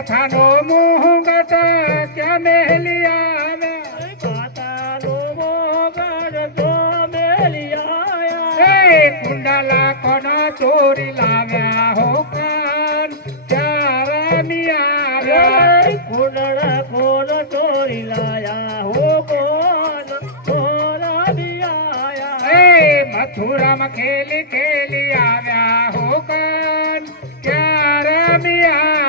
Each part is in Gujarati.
માથાનો મુહગટ ક્યાં મેલિયા માથાનો મુહગટ તો મેલિયા કુંડલા કોના ચોરી લાવ્યા હો કાન ચાર મિયા કુંડલા કોનો ચોરી લાયા હો કોન ચોરા મિયા મથુરામાં ખેલી ખેલી આવ્યા હો કાન ચાર મિયા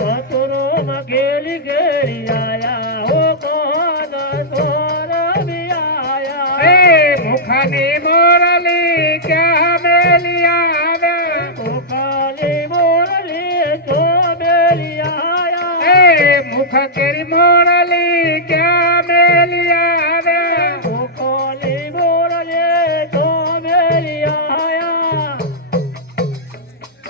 મથુરામાં ખેલી ખેલી આયા હો કોન ચોરા મિયા મુખની મોરલી ક્યાં મેલિયા મુખની મોરલી તો મેલિયા મુખ કેરી મોરલી ક્યાં મેલિયા મુખની મોરલી તો મેલિયા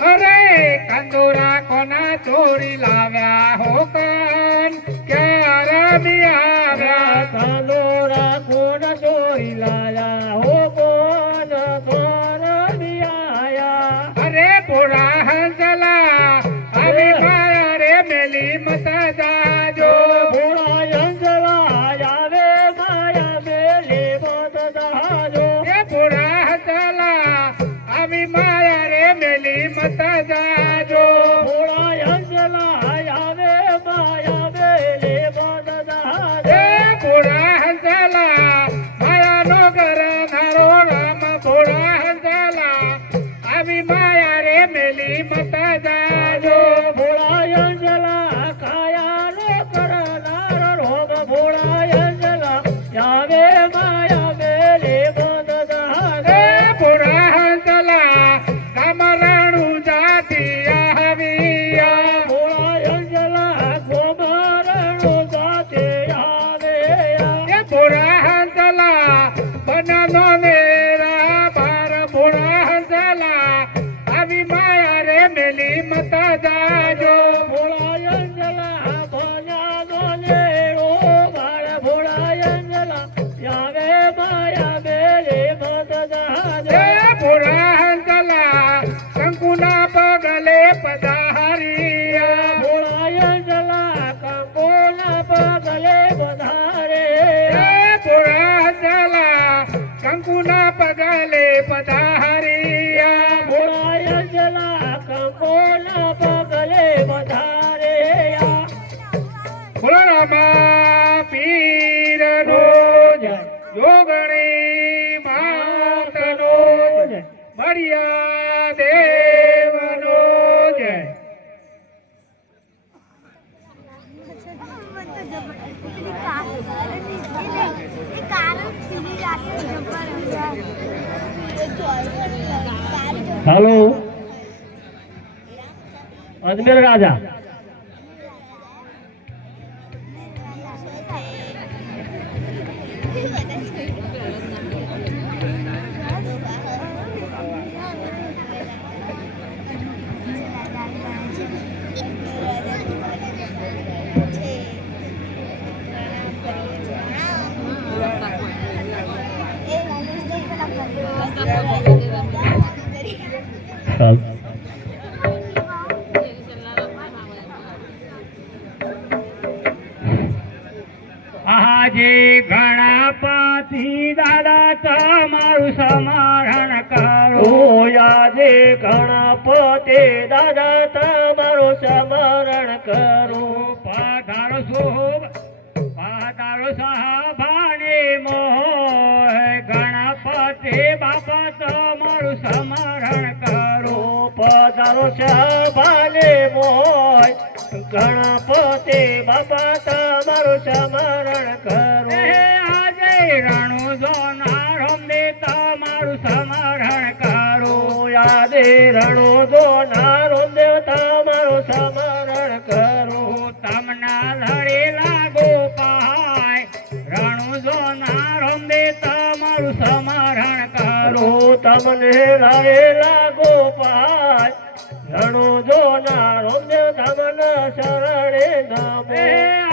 અરે કંદોરા કોના ચોરી લાવ્યા હો કાન ક્યાં રમ્યા કંદોરા કોના ચોરી લાવ્યા હો કોન રમ્યા અરે પુરા હંસલા અભી માયા રે મેલી મત જાજો પુરા હંસલા આવે માયા મેલી મત જાજો એ પુરા હંસલા અભી માયા રે મેલી મત જાજો પુરા હંસલા આવે માયા મેલી મત જાજો પુરા હંસલા માયા નો ઘર ધારો રામ પુરા હંસલા આવી માયા રે મેલી મત જાજો પુરા હંસલા કાયા નો કરનાર રોગ પુરા હંસલા આવે માયા મેલી મત જાજો પુરા હંસલા કમરાણુ જાતિ આવ્યા પુરા હંસલા કમરાણુ જાતિ આવ્યા પુરા હંસલા બનાનો મેરા બાર પુરા હંસલા આવી માયા રે મેલી મત જાજો પુરા હંસલા બનાનો મેરો બાર પુરા હંસલા આવે માયા મેલી મત જાજો પુરા હંસલા કંકુના પગલે પધારિયા પુરા હંસલા કંકુના પગલે પધારે પુરા હંસલા કંકુના પગલે પધારિયા પુરા હંસલા કંકુના પગલે પધારિયા બોલો રામા પીરનો જય જોગણી માતનો જય, બળિયા દેવનો જય. हेलो अजमेर राजा આજે ગણપતિ દાદા તમારું સ્મરણ કરો. આજે ગણપતિ દાદા તમારું સ્મરણ કરો. પધારો શુભ પધારો સભાની મોહ, ગણપતિ બાપા તમારું સ્મરણ કરો. પધારો સભાને મોય ગણપતિ બાપા તમારું સ્મરણ કરો. આજે રણુ જોનાર અમને તમારું સ્મરણ કરો. આજે રણો જોનાર દેવ તમારું સ્મરણ કરો. તમના લડેલા ગોપાય રણુ જોનાર અમને તમારું સ્મરણ કરો. તમને લડેલા ગોપાલ રણો જોનાર દેવ તમને શરણે નમો.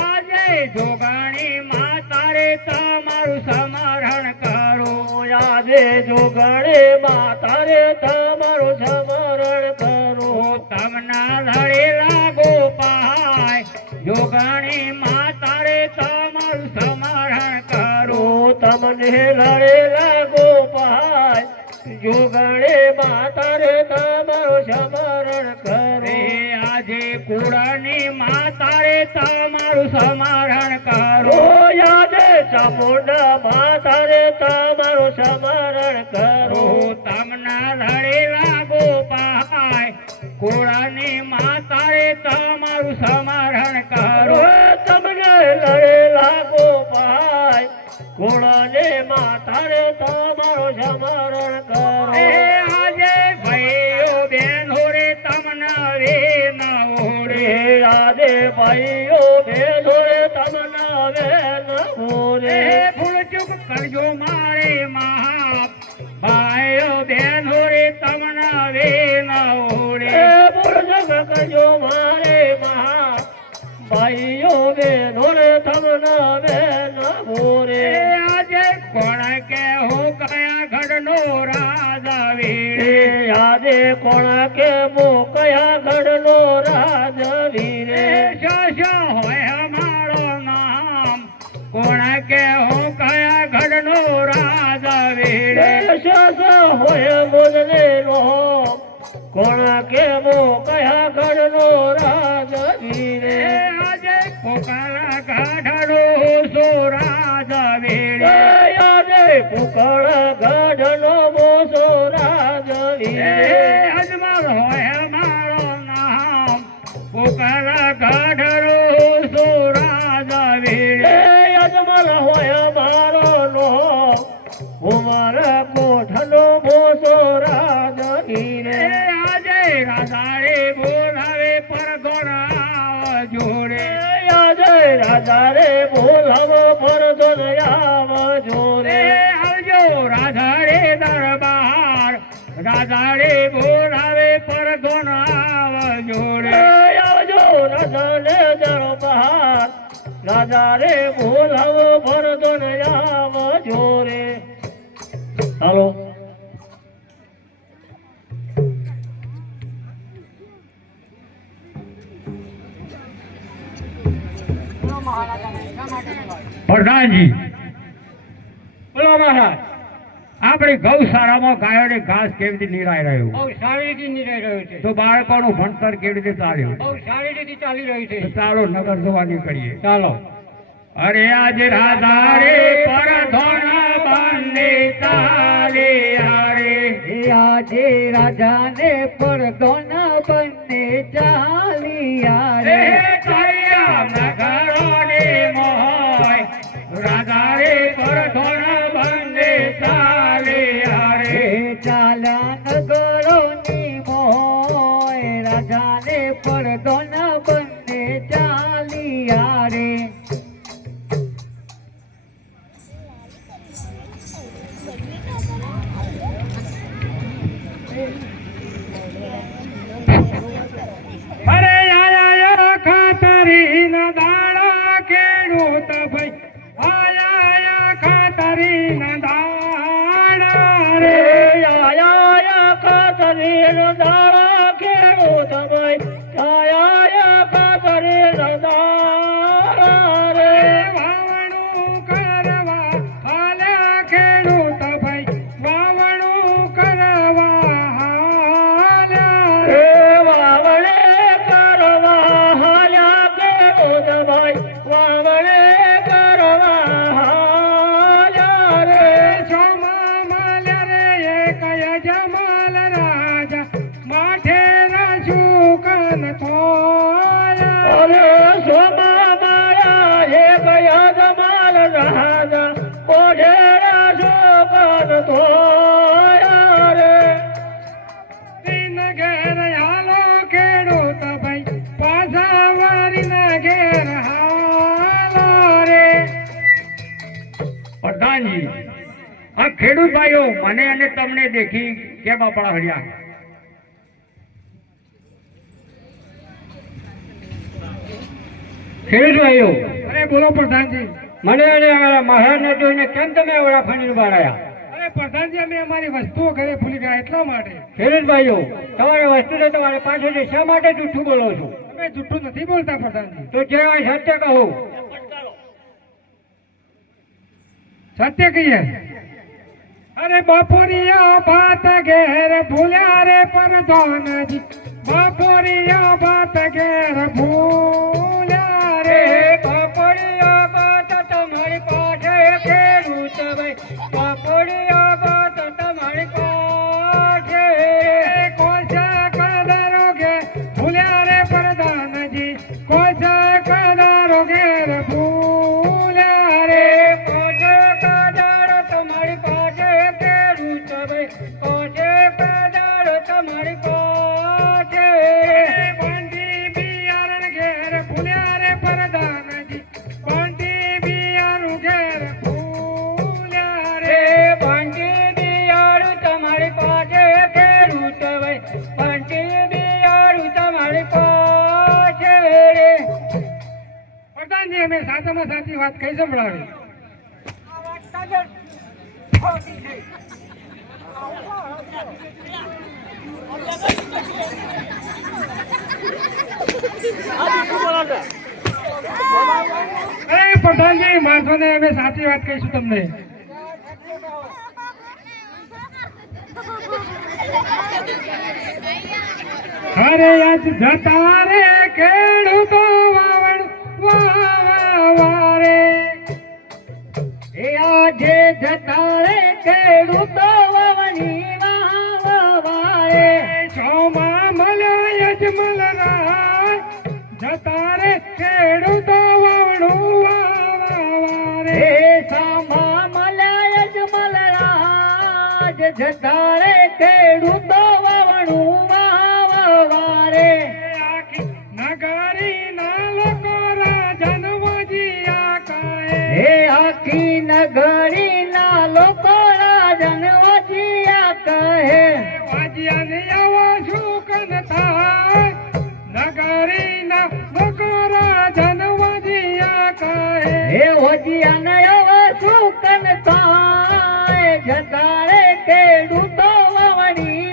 આજે જોગણી માતારે તમારું સ્મરણ કરો. આજે જોગણે માતારે તમારું સ્મરણ કરો. તમના લડેલા ગોપાય જોગણી માતારે તમારું સ્મરણ કરો. તમને લડેલા ગોપાલ જોગણે માતારે તમારું સ્મરણ કરો. આજે કુળની માતારે તમારું સ્મરણ કરો. આજે ચામુંડા માતારે તમારું સ્મરણ કરો. તમના લડેલા ગોપાય કુળની માતારે તમારું સ્મરણ કરો. તમને લડેલા ગોપાલ ઘોડાને માતારે તમારું સ્મરણ કરો. આજે ભાઈઓ બહેનો રે તમને વે ન ઓળે. આજે ભાઈઓ ભેદો રે તમને વેન ભૂરે. ભૂલ ચૂક કરજો મારે મહા ભાઈઓ બહેનો રે તમને વે ન ઓળે. ભૂલ કરજો મારે મહા ભાઈઓ બેનો રે તમને વેન ભૂરે. આજે કોણ કે હું કયા ઘડનો રાજા વીરે. આજે કોણ કે મો કયા ગઢનો રાજ વીરે. શા હોય મારો નામ કોણ કે હું કયા ઘડનો રાજા વીરે. હોય મુદને નો કોણ કે મો કયા ગઢનો રાજ વીરે. આજે પોકારા ગાઢનો સો રાજા વીરે. આજે પુકળ ગઢનો મોસો રાજ વીરે. અજમલ હોય મારો નામ પોકારા ગાઢનો સો રાજા વીરે. અજમલ હોય મારો નો ઉમર કોઠનો મોસો રાજ વીરે. આજે રાજાએ બોલાવે પરગોણા જોડે. આજે રાજા રે બોલાવો પરદો આવ જોરે. આવજો રાજા રે દરબાર રાજા રે બોલાવે પરગોણા જોડે. આવજો રાજા રે દરબાર રાજા રે બોલાવો પરદો આવ જોરે. હાલો પ્રધાનજી બોલો મહારાજ. આપણી ગૌશાળામાં ગાયોને ઘાસ કેવી રીતે નિરાઈ રહ્યું? બહુ સારી રીતે નિરાઈ રહ્યું છે. તો બાળકોનું ભણતર કેવી રીતે ચાલ્યું? બહુ સારી રીતે ચાલી રહ્યું છે. તો ચાલો નગર જોવા નીકળીએ. ચાલો. અરે આજે રાધા રે પરધોણા રાજાને પરદોના બંને ચાલિયા રે રે કાળિયા નગરોની મોય રાજા રે પરધોન બંને ચાલ્યા રે ચાલ્યા નગરોની મોય રાજાને પરદોના બંને ચાલિયા રે અરે આયા ખાતરી ના દાડા ખેડૂત ભાઈ આયા ખાતરી ના દાડા રે આયા ખાતરી દાડા ખેડૂત ભાઈ આયા ખાતરી દાડા રે વાવણું કરવા હાલ્યા ખેડૂત ભાઈ વાવણું કરવા હાલ્યા રે રે વાવણે કરવા હાલ્યા ખેડૂત ભાઈ વાવણે કરવા હાલ્યા રે સોમા માલ્યા રે કયા જમાલ રાજા માઠે ના શુકન થોયા અરે સોમા માયા હે ગયા જમાલ રાજા ઓઢેરા શોકન ધોયા રે દિન ઘેર હાલો ખેડૂત ભાઈ પાછા વારીના ઘેર હાલો રે પ્રધાનજી આ ખેડૂત ભાઈઓ મને અને તમને દેખી કેમ આપણા હળ્યા ખેડૂત ભાઈઓ અરે બોલો પ્રધાનજી મને અને અમારા મહારાજને જોઈને કેમ તમે વડા ફાણી બાળાયા અરે પ્રધાનજી અમે અમારી વસ્તુઓ ઘરે ભૂલી ગયા એટલા માટે ખેડૂત ભાઈઓ તમારી વસ્તુ તો તમારે પાસે છે શા માટે જૂઠું બોલો છો અમે જૂઠું નથી બોલતા પ્રધાનજી તો જે હોય સત્ય કહો સત્ય કહીએ અરે બાપોરિયા બાત ઘેર ભૂલ્યા રે પ્રધાનજી બાપોરિયા બાત ઘેર ભૂલ્યા રે બાપડિયા બાત તમારી પાસે ખેડૂત ભાઈ બાપડિયા બાત તમારી પાસે કોશા કદારો ઘેર ભૂલ્યા રે પ્રધાનજી કોશા કદારો ઘેર ભૂલ્યા રે કોશે કદાર તમારી પાસે ખેડૂત ભાઈ કોશે કદાર તમારી પાસે બંડી બિયારણ ઘેર ભૂલ્યા રે પ્રધાનજી બંડી બિયારું ઘેર ભૂલ્યા રે બંટી બિયારું તમારી પાસે ખેડૂત ભાઈ બંટી બિયારું તમારી પાસે પ્રધાનજી અમે સાચામાં સાચી વાત કઈ સંભળાવી અરે પ્રધાનજી માણસોને અમે સાચી વાત કહીશું તમને અરે આજ જતા રે ખેડૂતો વાવણ વારે એ આજે જતા રે ખેડૂતો વાવણી વાવારે ચોમા મળ્યા યજમલ રાય જતા રે ખેડૂતો વાવણું વારે એ સામા મલાય જમલ રાજ જતા રે ખેડૂતો વાવણું વાવારે આખી નગરી ના લોકો રાજનવાજીયા કહે હે આખી નગરી ના લોકો રાજન વજિયા કહે વાજિયાને આવો શુકન થાય નગરી ના લોકો રાજનવાજીયા કહે હે વજિયા નયો સુકન થાય જતા રે ખેડૂતો વાવણી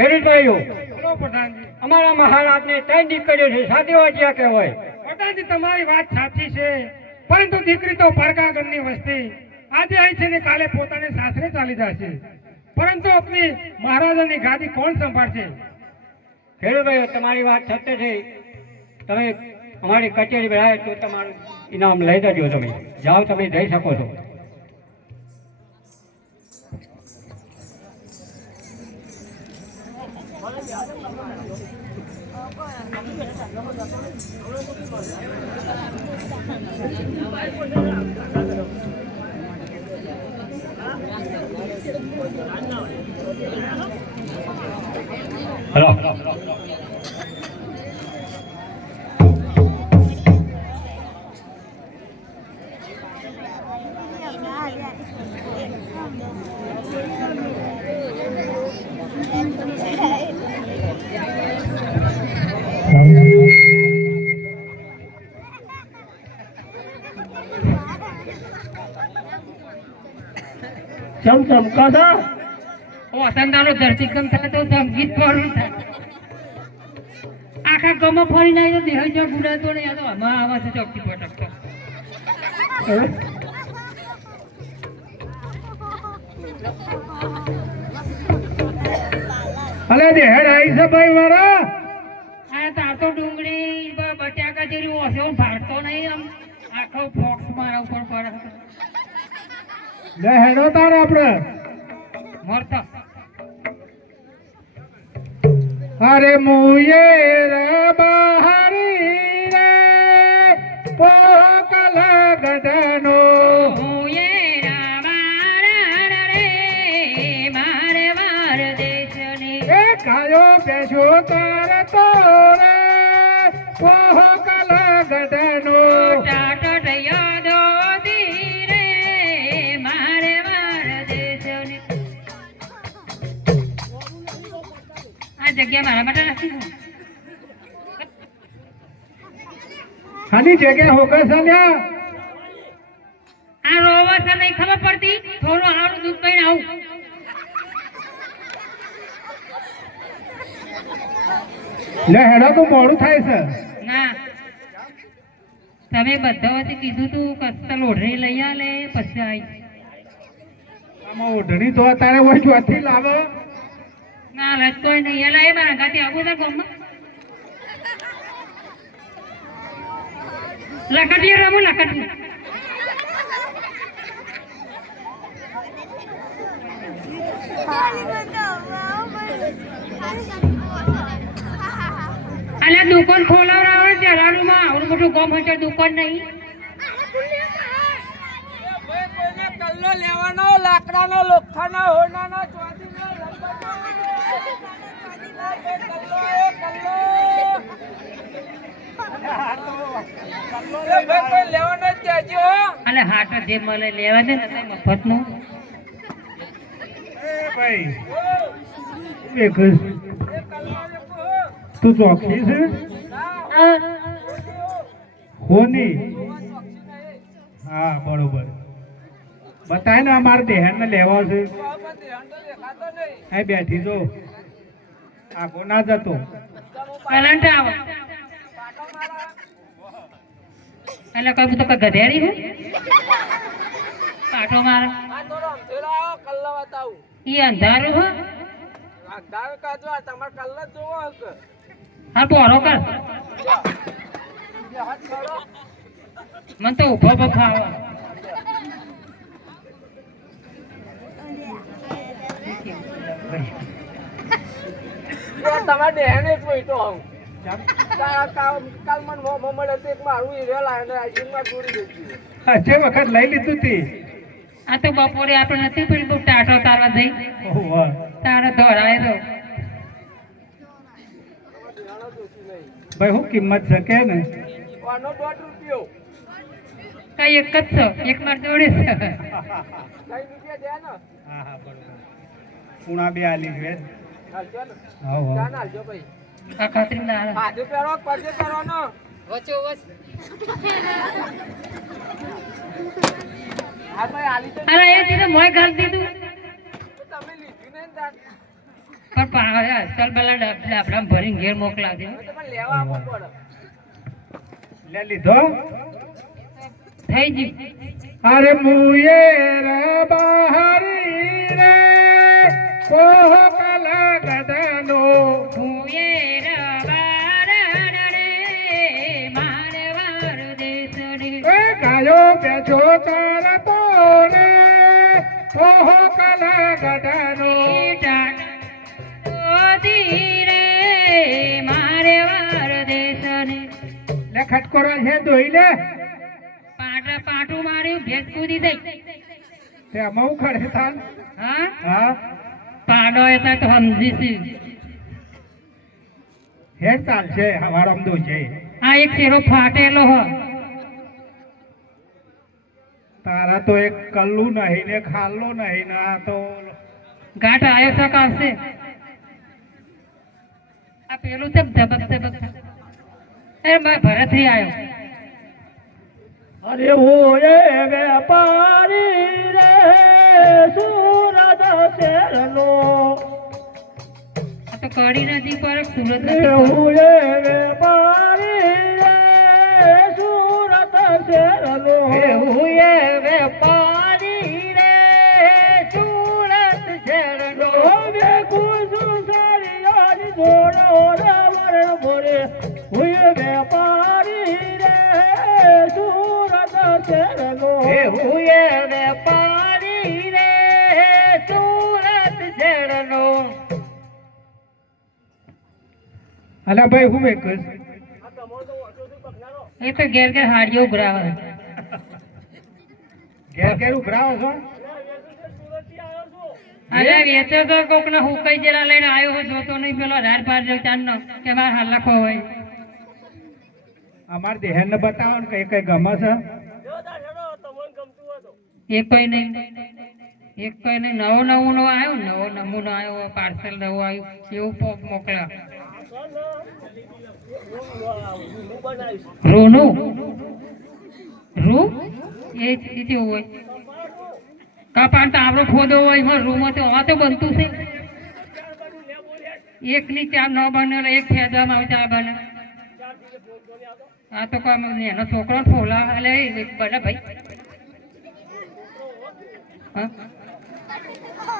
ખેડૂતભાઈઓ બોલો પ્રધાનજી, અમારા મહારાજને 3 દીકરીઓ છે, સાચી વાત છે કે હોય? પ્રધાનજી તમારી વાત સાચી છે, પરંતુ દીકરી તો પરકા ઘરની વસ્તી આજે આવી છે ને કાલે પોતાને સાસરે ચાલી જશે, પરંતુ આપણી મહારાજાની ગાદી કોણ સંભાળશે? ખેડૂતભાઈઓ તમારી વાત સત્ય છે, તમે અમારી કચેરી બેઠા તો તમારું ઇનામ લઈ જજો, તમે જાઓ, તમે જઈ શકો છો. હેલો ચમ કાકા વસંતાનો ધરતીકંપ થાય તો સંગીત ફરું થાય. આખા ગામમાં ફરી નાય તો દેહ જો ગુડાતો નહીં, આ તો આમાં આવા છે ચોકથી પટકતો. અલે દેહેડ આવી છે ભાઈ મારા. આ તાર તો ડુંગળી બટાકા જેવી ઓછો ભાડતો નહીં, આમ આખો ફોક્સ મારા ઉપર પડે. લે હેડો તારે આપણે મરતો અરે મુયે રે બહારી રે પોકલ ગડનો હુંએ રામારા રે મારે વાર દેશની એ કાયો બેસો તાર તો રે પોકલ ગડનો ટાટટ યાદો ધીરે મારે વાર દેશની. આ જગ્યા મારા માટે રાખી દો. આની જગ્યા હોગા છે લ્યા. આ રોવા છે નહીં ખબર પડતી, થોડું હારું દૂધ પીને આવું. લે હેડો તો મોડું થાય છે. ના તમે બધાથી કીધું તું કસ્તા લોઢરી લઈ આલે પછી આવી. આમાં ઓઢણી તો તારે હોય ચોથી લાવો. ના લજ કોઈ નહીં, એલા એ મારા ગાતી આવું છે ગામમાં. લકડીએ રમો લકડી. અલ્યા દુકાન ખોલાવડાવો જલાનું માં આવડું મોટું ગામ હશે દુકાન નહીં. કલ્લો લેવાનો, લાકડાનો, લોખંડનો, હોનાનો, ચોદીનો, અલે હાટ જે મળે લેવા દે ને મફત નું. ભાઈ એક તું ચોખી છે હોની? હા બરોબર. બતાય ને અમારે દેહન ને લેવા છે. અહીં બેઠી જો આગો ના જતો. કરંટ આવે એટલે કઈ તો કઈ ગધેડી હું પાટો મારે ઈ અંધારું હો. હા બોરો કર મને તો ઉભો બખાવો. તમારે દેહને પોઈટો આવું કાલ મને મોં મળે તો એક મારું હીરો લાવે આઈસ્ક્રીમમાં પૂરી દીધી. જે વખત લઈ લીધું તી. આ તો બપોરે આપણે નથી પેલી બહુ ટાટો તારવા દઈ તારે ધોરાય તો ભાઈ હું કિંમત છે કે ને? આનો 1.5 રૂપિયો કઈ એક જ છો, એક માર જોડે છે. 2 રૂપિયા દે ને. હા હા બરોબર. પૂણા બે આલી છે. હાલજો ને. હા ચાલ હાલજો ભાઈ. આ ખાતરી ના હાલે. હાથે પહેરો પડશે કરવાનો. વચ્ચો વચ હા ભાઈ હાલી તો અરે એ દીધું મોય ઘાલ દીધું. તમે લીધું ને તાર. અસલ પેલા ડાબડામાં ભરીને ઘેર મોકલાવજો. તો પણ લેવા આપવું પડે. લે લીધો. થઈ ગયું. અરે મુયે રે બહારી રે કોહકલા ગદનો ભૂયે રવારણ રે મારે વાર દેશ રે. એ ગાયો બેઠો કરતો ને કોહકલા ગદનો ધીરે મારે વાર દેશ રે. લે ખટકોરો છે દોઈ લે પાટું માર્યું ભેંસ કૂદી દઈ. તે અમઉ ખડે થાન. હા હા પાડો હતા તો સમજીશી. હે ચાલશે હવારમ દો છે. આ એક શેરો ફાટેલો હ. તારા તો એક કલ્લું નહીં ને ખાલ્લો નહીં ને આ તો ગાંઠ આયો શક આવશે. આ પેલું છે ધબક ધબક. એ ભરત થી આવ્યો. અરે ઓએ વેપારી રે સુરત શેરનો આ તો કડી નદી પર સુરત એ ઓએ વેપારી રે સુરત શેરનો એ ઓએ વેપારી રે સુરત શેરનો વે કુસુ સારી જોડો રે વર મોરે ઓએ વેપારી રે સુરત શેરનો એ ઓએ વેપારી રે સુરત શેરનો. અલા ભાઈ હું એક એ તો ઘેર ઘેર હાડીઓ ઉભરાવે. ઘેર ઘેર ઉભરાવો છો. અરે વેચો તો કોક ને હુકાઈ જેલા લઈને આવ્યો હોય જોતો નહીં પેલો રાર પાર જો ચાંદનો કે માર હાલ લખો હોય. અમાર દેહન ને બતાવો ને કઈ કઈ ગમે છે. એક કોઈ નહીં નવો નમૂનો આવ્યો પાર્સલ નવો આવ્યું એવું મોકલા. રૂનું રૂ એ કેવું હોય કપાટ આપણો ખોદો હોય એમાં રૂમાં તો આ તો બનતું છે. એક ની ચા ન બને એક ફેદવામાં આવે ચા બને. આ તો કામ એનો છોકરો ફોલા એટલે બને ભાઈ.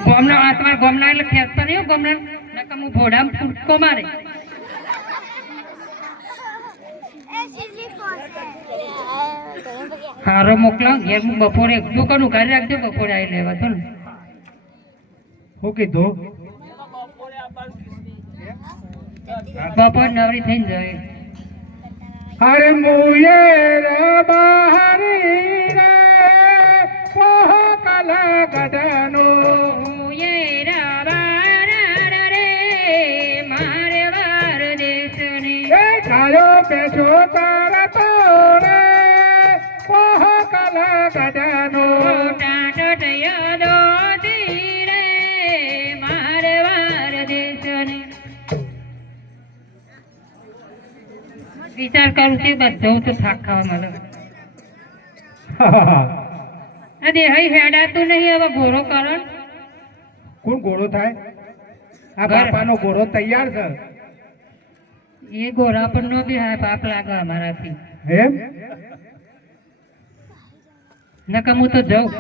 ગોમના આ તમારા ગોમના એટલે ખેંચતા નહીં ગોમના નકર હું ભોડામાં ફૂટકો મારે. હારો મોકલા ઘેર હું બપોરે દુકાન ઉઘાડી રાખજો બપોરે આવી લેવા તો ને. હું કીધું બપોર નવરી થઈને જાય. અરે મુયે રે બહારી રે કોહકલા ગદનો એ રવારણ રે મારે વાર દેશની. એ ગાયો બેઠો કરતો ને કોહકલા ગદનો ટાટ યદો ધીરે મારે વાર દેશની. વિચાર કરું છું બધું તો થાક ખાવા મળે. અરે હઈ હેડાતું નહીં હવે ઘોરો કરણ. કોણ ઘોડો થાય? આ ઘર. બાપાનો ઘોડો તૈયાર છે. એ ઘોરા પર નો બી હા પાપ લાગે અમારાથી. એમ નકર હું તો જાઉં.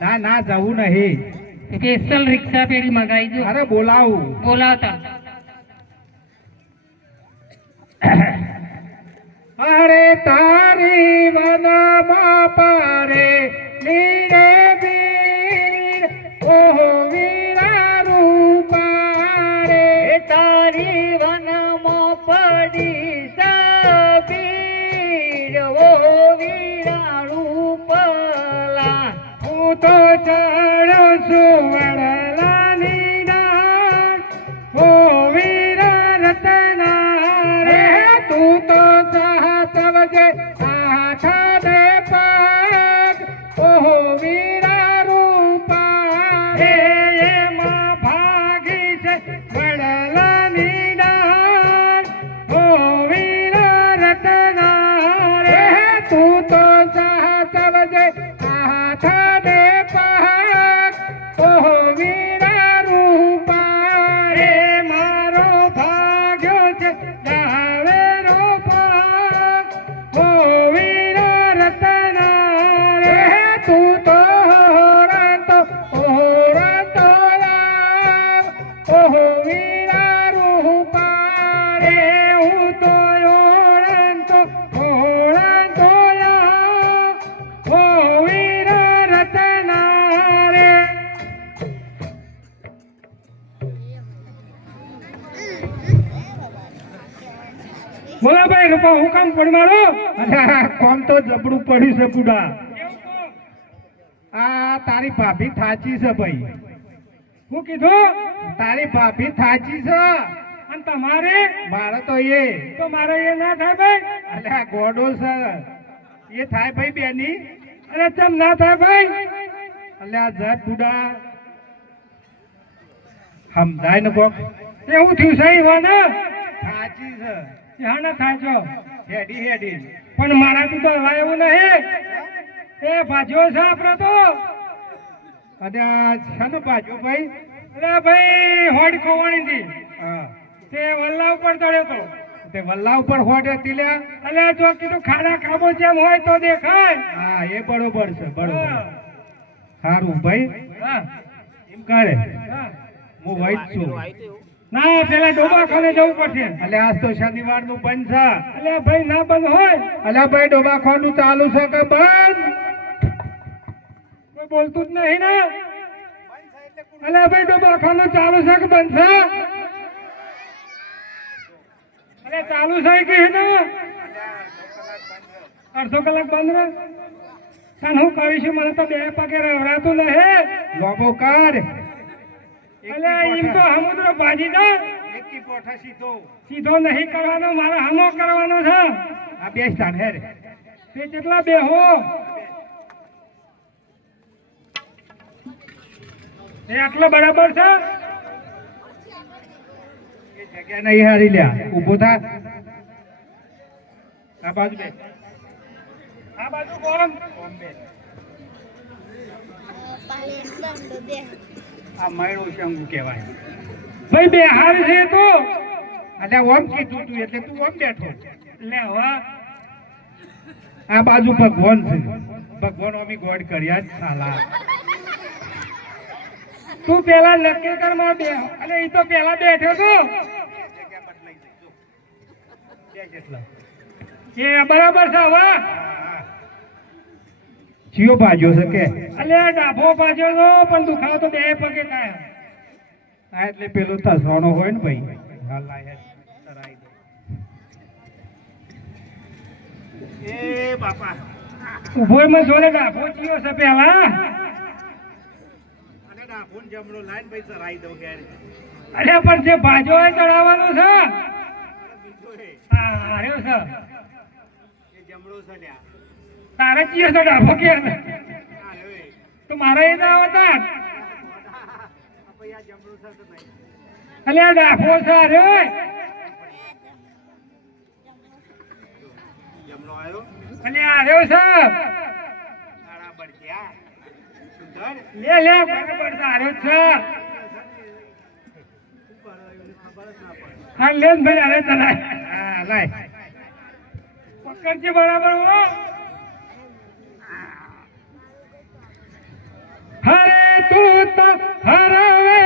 ના ના જવું નહીં. સ્પેશિયલ રિક્ષા પેલી મગાવી દો. અરે બોલાવું. બોલાવતા અરે તારી વનમાં પારે નીરે વીર ઓહો વીરા રૂપારે તારી વનમાં પડી સબીર ઓહો વીરા રૂપલા હું તો ચડ્યો છું વડલાની ડાળ ઓ વીરા રતના રે તું તો સાહસવજે આઠા દે પગ ઓહો વીરા રૂપા રે એમાં ભાગી છે વડલાની ડાળ ઓ વીરા રતના રે તું તો સાહસવજે આઠા દે પગ ઓહો વીરા રૂપા રે વીર રતના રે. બોલો ભાઈ રૂપા હું કામ પડ મારો? કોમ તો જબડું પડ્યું છે બુડા. આ તારી ભાભી થાચી છે ભાઈ. હું કીધું? તારી ભાભી થાચી છે. અને તમારે? મારે તો મારે એ ના થાય ભાઈ. અલે આ ગોડો છે એ થાય ભાઈ બેની. અરે કેમ ના થાય ભાઈ? અલે આ જય બુડા સમજાય ને કોક. એવું થયું છે ઈવાને? થાચી છે. હા ના થાચો હેડી પણ મારાથી તો હવાય એવું નહીં. એ ભાજ્યો છે આપડે તો. અને આ છે ને ભાજ્યો ભાઈ? અરે ભાઈ હોડ ખોવાણી હતી. હા તે વલ્લા ઉપર ચડ્યો તો. તે વલ્લા ઉપર હોડ હતી લ્યા. અલે જો કીધું ખાડા ખાબો જેમ હોય તો દેખાય. હા એ બરોબર છે બરોબર. સારું ભાઈ. હા એમ કરે. હા હું વાઈટ છું. ના પેલા ડોબાખાને જવું પડશે. એટલે આજ તો શનિવાર નું બંધ છે. એટલે ભાઈ ના બંધ હોય. એટલે ભાઈ ડોબાખાનું ચાલુ છે કે બંધ? કોઈ બોલતું જ નહીં ને. એટલે ભાઈ ડોબાખાનું ચાલુ છે કે બંધ છે? એટલે ચાલુ છે કે ને અડધો કલાક બંધ રહે. તને હું કરીશું? મને તો બે પગે રહેવડાતું નહીં. લોબો કાઢ. એટલે એમ તો સમુદ્ર ભાજી દે. એકી પોઠા સીધો નહીં કરવાનો, મારે હમો કરવાનો છે. આ બે સ્થાન હે રે. તે કેટલા બે હો? એ આટલો બરાબર છે. એ જગ્યા નહીં હારી લ્યા. ઊભો થા. આ બાજુ બે. આ બાજુ કોણ? આ મયડો શંકુ કહેવાય ભાઈ. બે હાર છે તો. એટલે ઓમ કીધું તું એટલે તું ઓમ બેઠો. એટલે હવે આ બાજુ ભગવાન છે. ભગવાન અમી ગોડ કર્યા જ સાલા. તું પેલા નક્કી કર માં બે. એટલે એ તો પેલા બેઠો તો. એ બરાબર છે હવે. ચિયો ભાજ્યો છે કે? અલે ડાભો ભાજ્યો તો પણ દુખાવો તો બે પગે થાય. હા એટલે પેલો થસવાનો હોય ને ભાઈ. એ બાપા ઉભો માં જોડે ડાભો ચિયો છે પેલા. અને ડાભો ને જમણો લાઈન ભાઈ ચરાઈ દો કે. અરે પણ જે ભાજો હોય ચડાવવાનો છે. હા હાર્યો છે. એ જમણો છે લ્યા. તારે ચિયો છે ડાભો કે? તો મારે એ ના આવતા. અલે આ ડાભો છે. અરે અલે આવ્યો છે. લે લે બરાબર છે. આવ્યો છે. હા લે ભાઈ. અરે ચલાય. હા લાય પકડજે બરાબર હો. હરે તું તો હરવે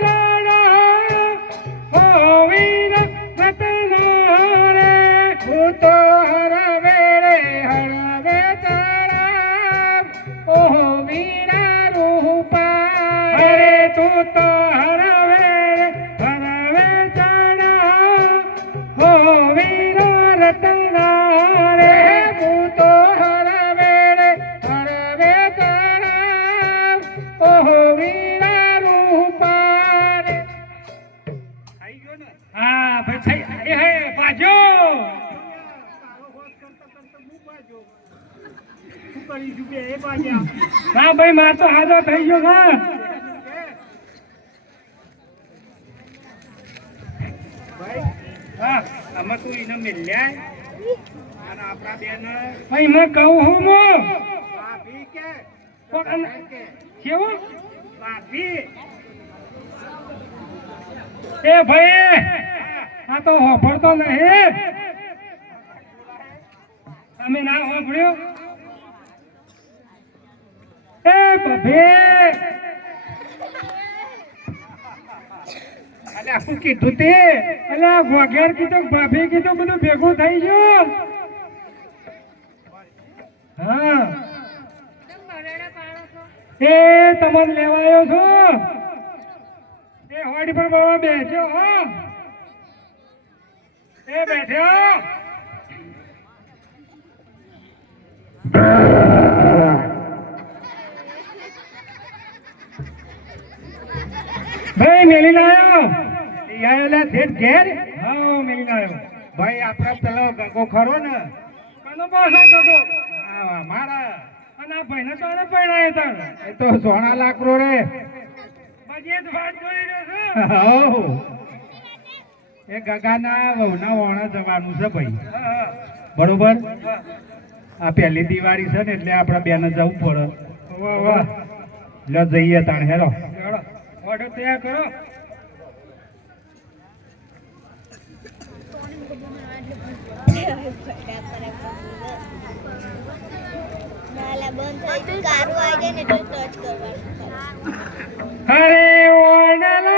જાણા ઓ વીર રતના રે. તું તો હરવે જાણા ઓ વીરા રૂપા. હરે તું તો હરવે જાણા ઓ વીરા રતના રે. તું તો હા ભાઈ માર તો હાજો થઈ ગયો. હા હા આમાં તું એને મિલ્યા અને આપણા બેન ભાઈ મેં કહું હું ભાભી કે કેવું ભાભી. એ ભાઈ આ તો હોભળતો નહીં. તમે ના હોભળ્યો? એ ભાભી અલ્યા શું કીધું તે? અલ્યા વગેર કીધું ભાભી કીધું બધું ભેગું થઈ ગયું. હા એ તમને લેવા આવ્યો છું એ હોડી પર બાબા બેઠો હો એ બેઠ્યો ભાઈ મેલીને આવ્યો યાર શેઠ ઘેર હા મેલીને આવ્યો ભાઈ આપણે પેલો ગગો ખરો ને કનો પાછો ગગો હા મારા અને આ ભાઈને તો અરે પૈણાય તણ એ તો સોના લાકરો રે બજેટ વાત જોઈ રહ્યો છે એ ગગાના વહુના વોણા જવાનું છે ભાઈ બરોબર આ પહેલી દિવાળી છે ને એટલે આપણે બેને જવું પડે વાહ વાહ લો જઈએ તાણ હેરો ઓર્ડર તૈયાર કરો અરે ઓણલો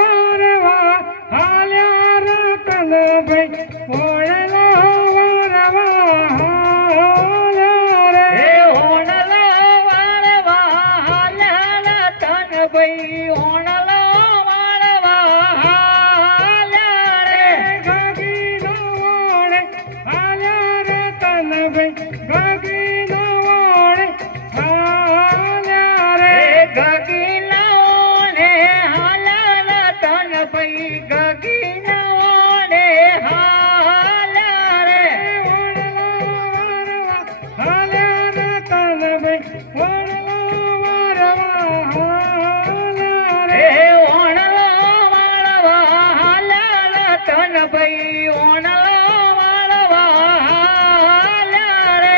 વારવા હાલ્યા રતન ભાઈ ઓણલો વારવા હાલ્યા રે ઓણલો વારવા હાલ્યા રતન ભાઈ ઓણલો વારવા હાલ્યા રે ગગીનો ઓણે હાલ્યા રતન ભાઈ ગગીનો ઓણે હાલ્યા રે ગગીનો ઓણે હાલ્યા રતન ભાઈ ગગીનો ઓણે હાલ્યા રે ઓણલો વારવા હાલ્યા રતન ભાઈ ઓણલો વારવા હાલ્યા રે ઓણલો વારવા હાલ્યા રતન ભાઈ ઓણલો વારવા હાલ્યા રે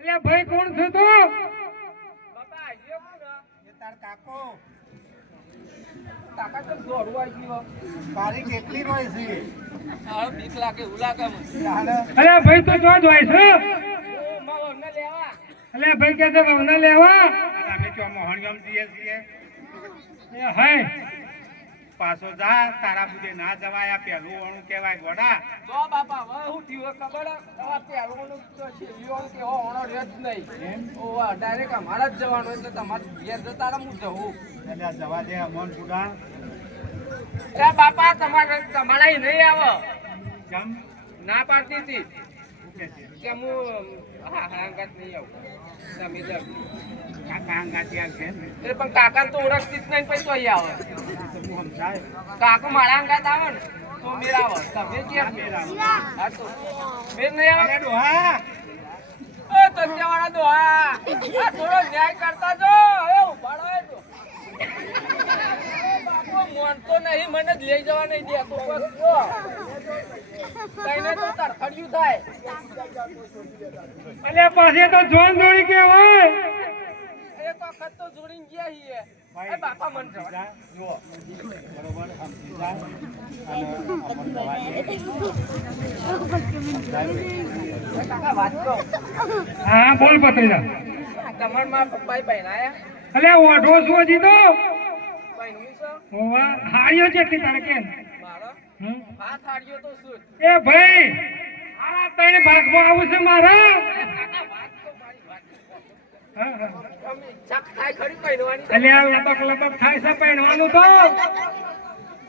એટલે ભાઈ કોણ છે તું બાપા આવ્યો કોણ એ તાર કાકો કાકા તો દોડવા આવ્યો તારી કેટલી હોય છે આ બીક લાગે એવું લાગે મને તારે અરે ભાઈ તો જો જોઈ છે ઓ માવો ને લેવા અલે ભાઈ કે છે વહુને લેવા અમે ચો મોહણિયમ જઈએ છીએ એ હાય પાછો જા તારા બુદે ના જવાય આ પહેલું વણું કહેવાય ગોડા તો બાપા હવે હું થયું ખબર આ પેલું તો છે ઈયોન કે હો ઓણો રહે જ નહીં ઓ ડાયરેક્ટ અમારા જ જવાનું એટલે તમારે ઘેર જતા રહો હું જવું એટલે આ જવા દે અમોન બુડા એ બાપા તમારા અહીં નહીં આવો કેમ ના પાડતી હતી શું કે છે કે હું હા અંગત નહીં આવું તમે જાઓ કાકા અંગા ત્યાં છે ને એ પણ કાકા તો ઓળખતી જ નહીં પછી તો અહીં આવે તો હું સમજાય કાકો મારા અંગાત આવે ને તો મેર આવો તમે કેમ મેર આવો. હા તો મેર નહીં આવે અરે ડોહા એ તંજાવાળા દોહા આ થોડો ન્યાય કરતા જો એ ઉભાડો એ તો બાપુ મોનતો નહીં મને જ લઈ જવા નહીં દે તો બસ જો કઈને તો તરખડ્યું થાય અલે પાસે તો જોન દોડી કેવાય એક વખત તો જોડીને ગયા છીએ એ બાપા મન જવા જુઓ બરોબર સમજી જા અને અમોન જવા દે એ કાકા વાત કહો હા બોલ પત્રીજા તમાર માં પપ્પાએ પહેરાયા અલે ઓઢો શું હજી તો પહેરવું છે ઓવા હાડીઓ જેટલી તારે કેમ મારો હમ? હાથ હાડ્યો તો શું એ ભાઈ આ તને ભાગમાં આવું છે મારા કાકા વાત તો મારી વાત હા હા તમે ઈચ્છા થાય ખરી પહેરવાની અલે આ લપક લપક થાય છે પહેરવાનું તો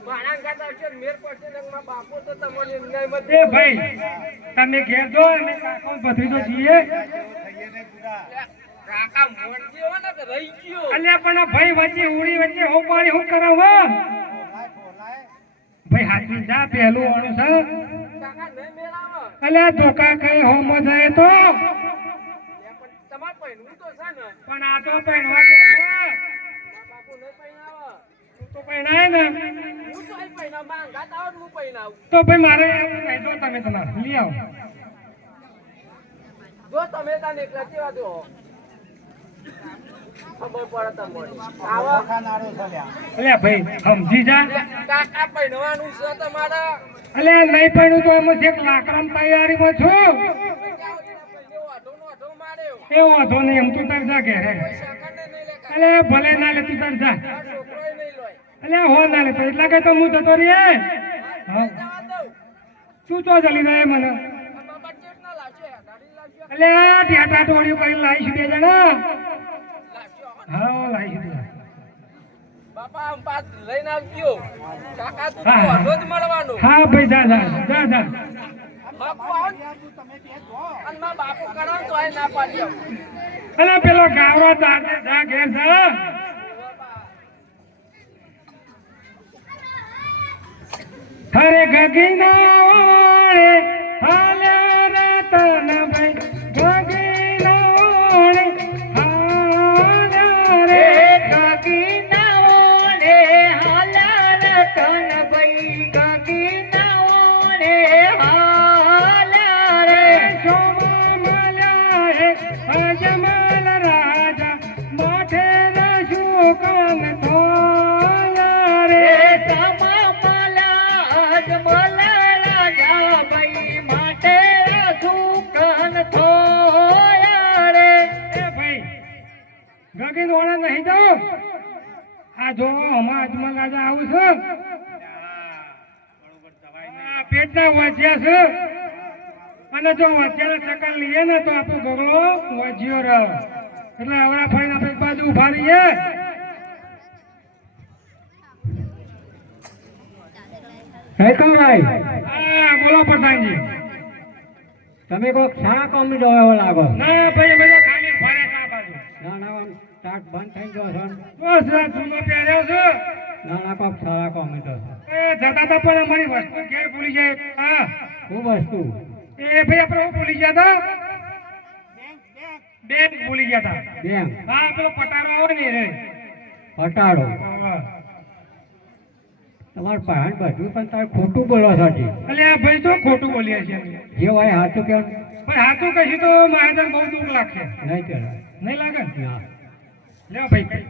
મારા અંગાત આવશે ને મેર પડશે ને મારા બાપુ તો તમારી અન્યાયમાં એ ભાઈ તમે ઘેર જો અમે કાકો ભત્રીજો છીએ થઈએ ને બુડા કાકા મોડ ગયો ને કે રહી ગયો અલે પણ આ ભાઈ વચ્ચે ઉડી વચ્ચે હો પાડી હું કરાવ બોલાય બોલાય ભાઈ હાથી જા પહેલું વાળું છે કાકા નહીં મેળાવો અલે આ ધોકા કઈ હોમો જાય તો પણ તમારે પહેરવું તો છે ને પણ આ તો પહેરવા મારા બાપુ નહીં પહેરાવો તો પહેરાય ને હું તો અહીં પહેરાવ મારા અંગાત આવો ને હું પહેરાવું તો ભાઈ મારે એવું કહી દો તમે તમારે લઈ આવો જો તમે ત્યાં એકલા કેવા દો ખબર પડે તમારી આવો ખાનારો છે લ્યા અલે ભાઈ સમજી જા કાકા પહેરવાનું છે તમારે અલે નહીં પહેરું તો એમ એક લાકડાની તૈયારીમાં છું વાઢો માર્યો એ વાંધો નહીં એમ તું તાર જા ઘેરે સેકન્ડ નહીં લે અલે ભલે ના લે તું તાર જા છોકરોય નહીં લોય અલે હો ના લે તો એટલા કે તો હું જતો રહીએ હા જવા દઉં તું ચો જલી જાય મને બાબા ચેટ ના લાવશે એટલે ટેટા ટોળીઓ કરીને લાવીશું બે જણા હા લાવીશું બાપા આમ પાછ લઈને આવજો કાકા તું હા, હા. રોજ મળવાનું હા ભાઈ જા જા જા જા બાપુ આવ અને મારા બાપુ કરો તો આ ના પાડ્યો અલા પેલો ગાવડા તારે જા ઘેર જા હરે ગગીના ઓળે હાલ્યા રે તન ભાઈ ગગીના ઓળે હાલ્યા રે ગગીના ઓળે હાલ્યા રે તન ભાઈ ગગીના ઓળે હાલ્યા રે સોમા મળ્યા હે અજમલ રાજા માથે રશું કાન થોયા રે સમા અજમલ રાજા ભાઈ માટે સુકન થોયા રે એ ભાઈ ગગન ઓળા નહીં જાઓ આ જો હમણાં અજમલ રાજા આવું છે આ પેટના વાંચ્યા છે અને જો વાંચ્યાનો ચકલ લઈએ ને તો આપણો ગોગલો વાંચ્યો રહે એટલે હવડા ફરીને આપણે એક બાજુ ઉભા રહીએ હા બોલો પ્રધાનજી તમે કોઈ શા કોમી દો એવો લાગો ના ભાઈ અમે તો ખાલી ફરે શા બાજુ ના ના આમ સ્ટાર્ટ બંધ થઈ ગયો છે બસ આ જૂનો પહેર્યો છે ના ના કોક સારા કોમી દો એ જતા તા પણ અમારી વસ્તુ ઘેર ભૂલી જાય હા શું વસ્તુ એ ભાઈ આપણે શું ભૂલી ગયા હતા બેંક ભૂલી ગયા હતા બેંક હા પેલો પટારો આવે ને રે પટારો તમારું પહાડ બધું પણ તારે ખોટું બોલો છો જી એટલે આ ભાઈ તો ખોટું બોલીએ છીએ જે હોય હાથું કેવું ભાઈ હાથું કહીશું તો મહાજન બહુ દુઃખ લાગશે નહીં કે નહીં લાગે ના લે ભાઈ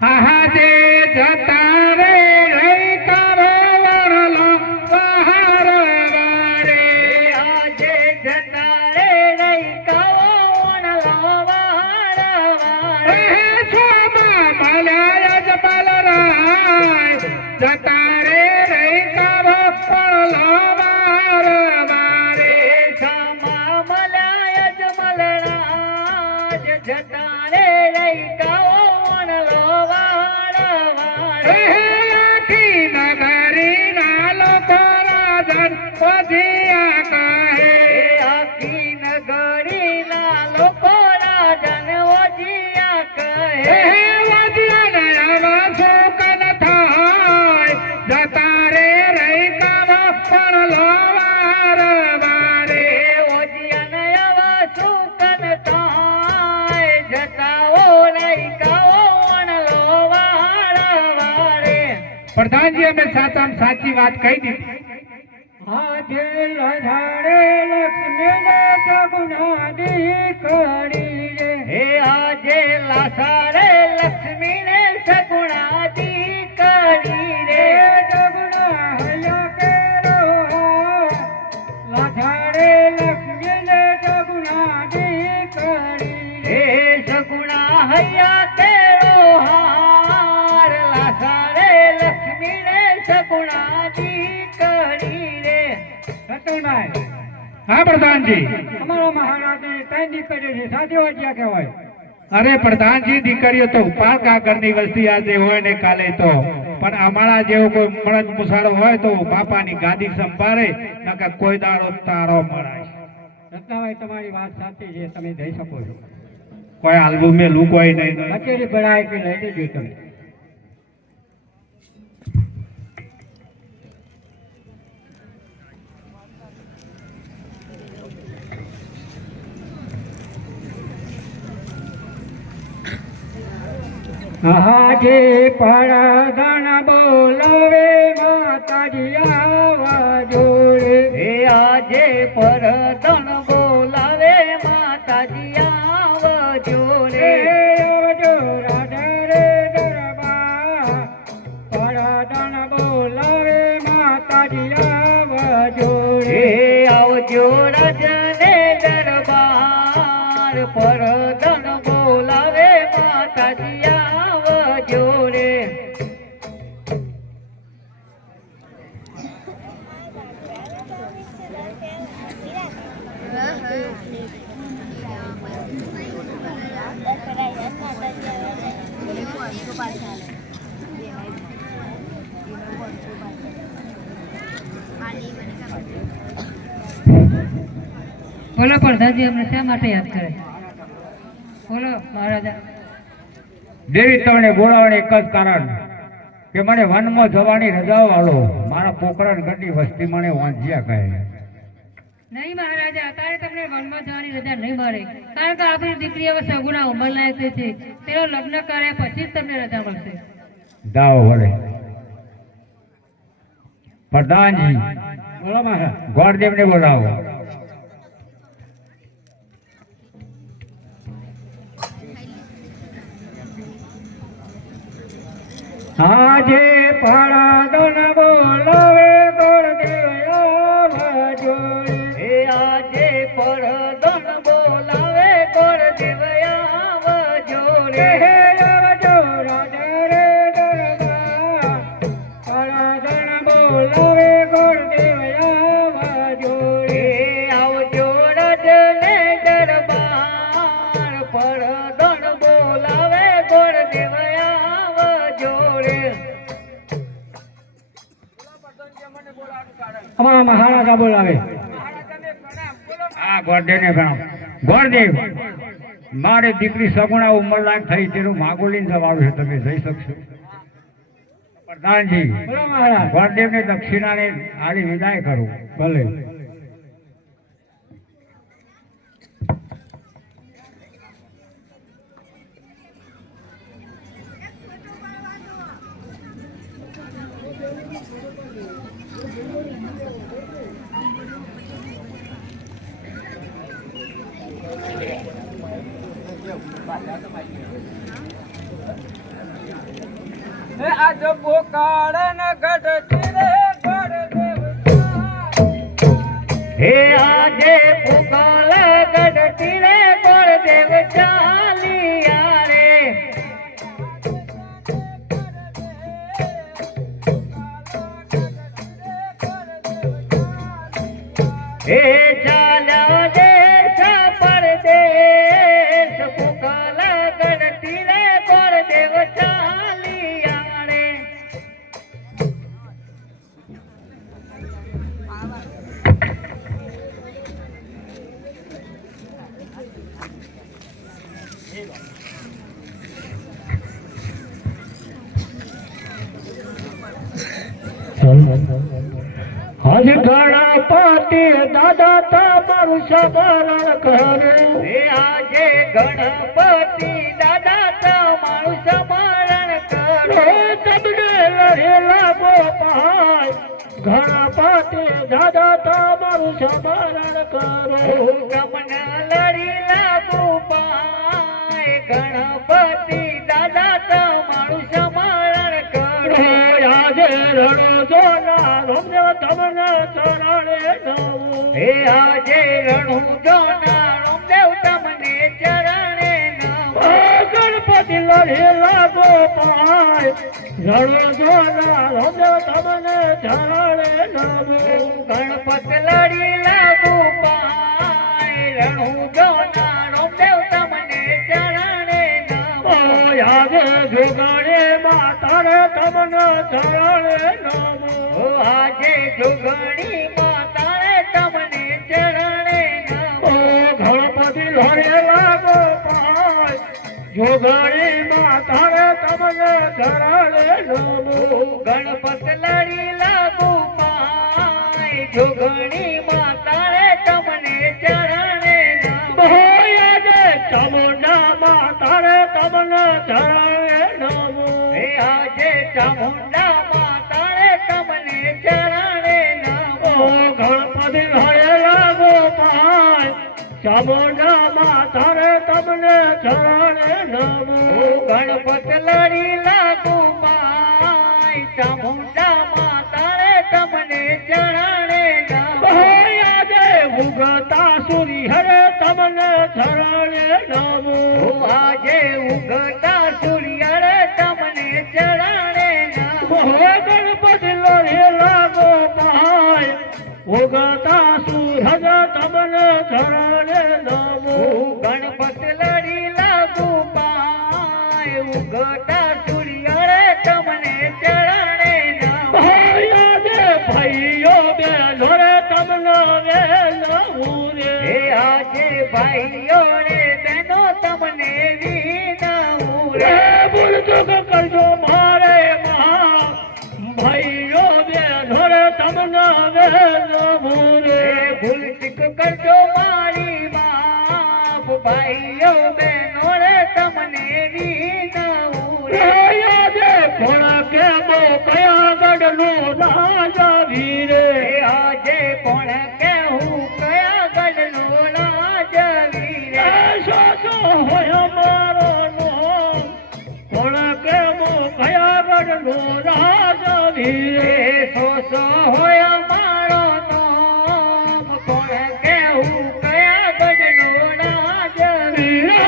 હા જે જતા રે રહી કરો વરલો બહાર વારે આજે જતા રે રહી કરો વરલો બહાર વારે સોમા મલાય જબલ જતા રે રહી કરો પડલો વાર મારે સમા મલાય જમલ રાજ જતા રે રહી કરો પડલો વાર મારે આખી નગરી ના લોકો રાજન વધિયા કહે આખી નગરી ના લોકો રાજન વધિયા કહે જતા રે રહી કામ પડલો વાર મારે ઓજિયા સુકન થાય જતાઓ રહી કાવણલો વાર વારે પ્રધાનજી અમે સાચામાં સાચી વાત કહી દીધી આજે લધાડે લક્ષ્મી ને સગુણા દીકરી રે હે આજે લાસારે લક્ષ્મી ને સગુણા દીકરી રે હૈયા તેરો હાર લાસારે લક્ષ્મી ને સગુણા દીકરી રે રતનભાઈ હા પ્રધાનજી અમારો મહારાજને ત્રણ દીકરીઓ છે સાચી વાત ક્યાં કહેવાય અરે પ્રધાનજી દીકરીઓ તો પાક આગળની વસ્તી આજે હોય ને કાલે તો પણ અમારા જેવો કોઈ મળદ મુસાળો હોય તો બાપાની ગાદી સંભાળે નકર કોઈ દાડો તારો મળાય રત્નાભાઈ તમારી વાત સાચી છે તમે જઈ શકો છો કોઈ આલ્બમ મેં લૂક હોય નહીં કચેરી ભરાય કે લઈ લેજો તમે આજે પરાધન બોલાવે માતાજી આવા જોડે હે આજે પરધન બોલાવે માતાજી આવા જોડે આવજો રાધા રે દરબાર પરાધન બોલાવે માતાજી આવા જોડે આવજો રાધા રે દરબાર પરધન બોલાવે માતાજી જોડે બોલો પ્રધાનજી, અમને શા માટે યાદ કરે? બોલો મહારાજા. દેવી તમને બોલાવવાનું એક જ કારણ કે મને વનમાં જવાની રજાઓ આલો. મારા પોકરણ ગઢની વસ્તી મને વાંચ્યા કહે. નહીં મહારાજા, અત્યારે તમને વનમાં જવાની રજા નહીં મળે, કારણ કે આપણી દીકરી હવે સગુણા ઉંમર લાયક થઈ છે. તેનો લગ્ન કર્યા પછી જ તમને રજા મળશે. જાઓ વડે. પ્રધાનજી બોલો મહારાજ, ગોરદેવને બોલાવો. આજે પરાદન બોલાવે ગોરદેવ આવજો. હે આજે પરદન બોલાવે ગોરદેવ આવજો રે. હે આવજો રાજા રે દરબાર. પરાદન બોલાવે ગોરદેવ આવજો રે. આવજો રાજને દરબાર. પરદન બોલાવે ગોરદેવ આવજો રે. અમારા મહારાજા બોલાવે. હા, ગોરદેવને પ્રણામ. ગોરદેવ, મારી દીકરી સગુણા ઉંમર લાયક થઈ, તેનું માગોલીને જવાબ છે, તમે જઈ શકશો? પ્રધાનજી ગોરદેવને દક્ષિણાને આલી વિદાય કરું. ભલે. આજ પોકાળ ન ગઢતી રે ગોરદેવ. હે આજે પુકાળ ગઢતી રે ગોરદેવ ચાલિયા રે. હે ચાલ્યા દેશ પરદેશ. પુકાળ ગઢતી રે ગોરદેવ ચાલિયા રે. હજ ગણપતિ દાદા તમારું સમરણ કરે. આજે ગણપતિ દાદા તમારું સમરણ કરે. તમને લડેલા ગોપાલ ગણપતિ દાદા તમારું સમરણ કરો. તમને લડેલા ગોપાલ ગણપતિ દાદા તમારું સમરણ કરો. આજે રણો જોના રમ્ય તમને ચરણે નવું. હે આજે રણું જોના રમદેવ તમને ચરણે નવું. ગણપતિ લડેલા ગોપાલ રણો જોના રમદેવ તમને ચરણે નવું. ગણપતિ લડેલા ગોપાલ રણું જોના રમદેવ તમને ચરણે નવું. આજે જોગણે માતારે તમને ચરણે નવું. આજે જોગણી માતારે તમને ચરણે નવું. ગણપતિ લડેલા ગોપાલ જોગણી માતારે તમને ચરણે નવું. ગણપતિ લડેલા ગોપાલ જોગણી માતારે તમને ચરણે નવું. આજે ચામુંડા માતારે તમને ચરણે નવું. આજે ચામુંડા માતારે તમને ચરણે નવું. ગણપતિ લડેલા ગોપાલ ચામુંડા માતારે તમને ચરણે નવું. ગણપતિ લડેલા ગોપાલ ચામુંડા માતારે તમને ચરણે નવું. આજે ઉગતા સૂર્ય હરે તમને ચરણે નવું. આજે ઉગતા સૂર્ય રે તમને ચરણે નવું. ગણપતિ લડેલા ગોપાલ ઉગતા સૂરજ તમને તન ધરણે નમો ગણપત લડી લાગુ પાય ઉગતા સૂર્ય તમને ચરણે નમો ભાઈઓ બેનો રે તમને વેલવું રે હે આજે ભાઈઓ રે બેનો તમને વિનાવું રે ભૂલ ચૂક કરજો મારે ભાઈઓ બેનો રે તમને વેલવું રે ભૂલ ચૂક કરજો મારી બાપ ભાઈઓ બેનો રે તમને વિનાવું રે આજે ઘોડા કેમો કયા ગઢનો રાજા વીરે આજે કોણ કેવું કયા ગઢનો રાજા વીરે સોસો હોય મારો નો કોણ કેવો કયા ગઢનો રાજા વીરે સોસો હોય મારો નો કોણ કેવું કયા ગઢનો રાજા વીરે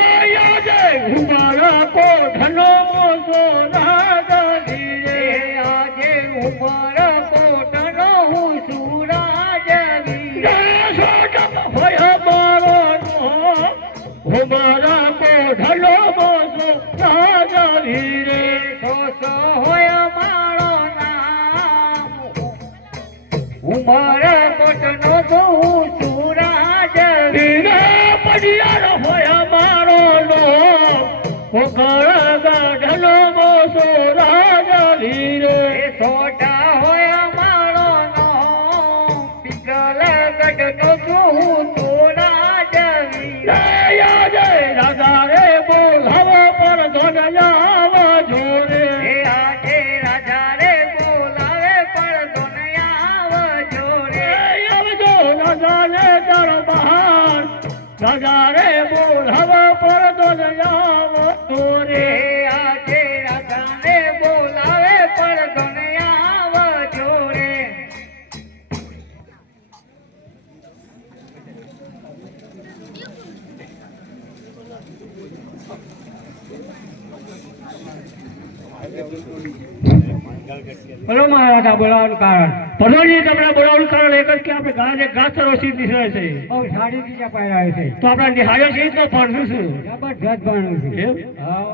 આજે ઉમારા કોઠનો મોસો રાજા વીરે આજે ઉમારા કોટનો હું સુરાજ વીરે હોય મારો નો ઉમારા કોઠનો મોસો રાજા વીરે સોસો હોય મારો નામ ઉમારા કોટનો હું સુરાજ વીરે પડિયાર હોય મારો નો ગઢનો મોસો રાજા વીરે સોટા હોય મારો નો પિંગલ ગઢનો છું તો રાજા વીરે રાજા રે બોલાવ પર ધોનયાવ જોરે આજે રાજા રે બોલાવે પર ધોનયાવ જોરે આવજો રાજા ને દરબાર રાજા રે બોલાવ પર ધોનયાવ જોરે આજે રાજા ને બોલાવે પર ધોનયાવ જોરે બોલો મહારાજા બોલાવવાનું કારણ પ્રધાનજી તમને બોલાવવાનું કારણ એક જ કે આપણે ગાને ગાસરો સીધ નીકળે છે બહુ સારી રીતે પાડ્યા છે તો આપણે નિહાળ્યો છે તો ભણશું છું જબરજસ્ત ભણવું છે એમ હા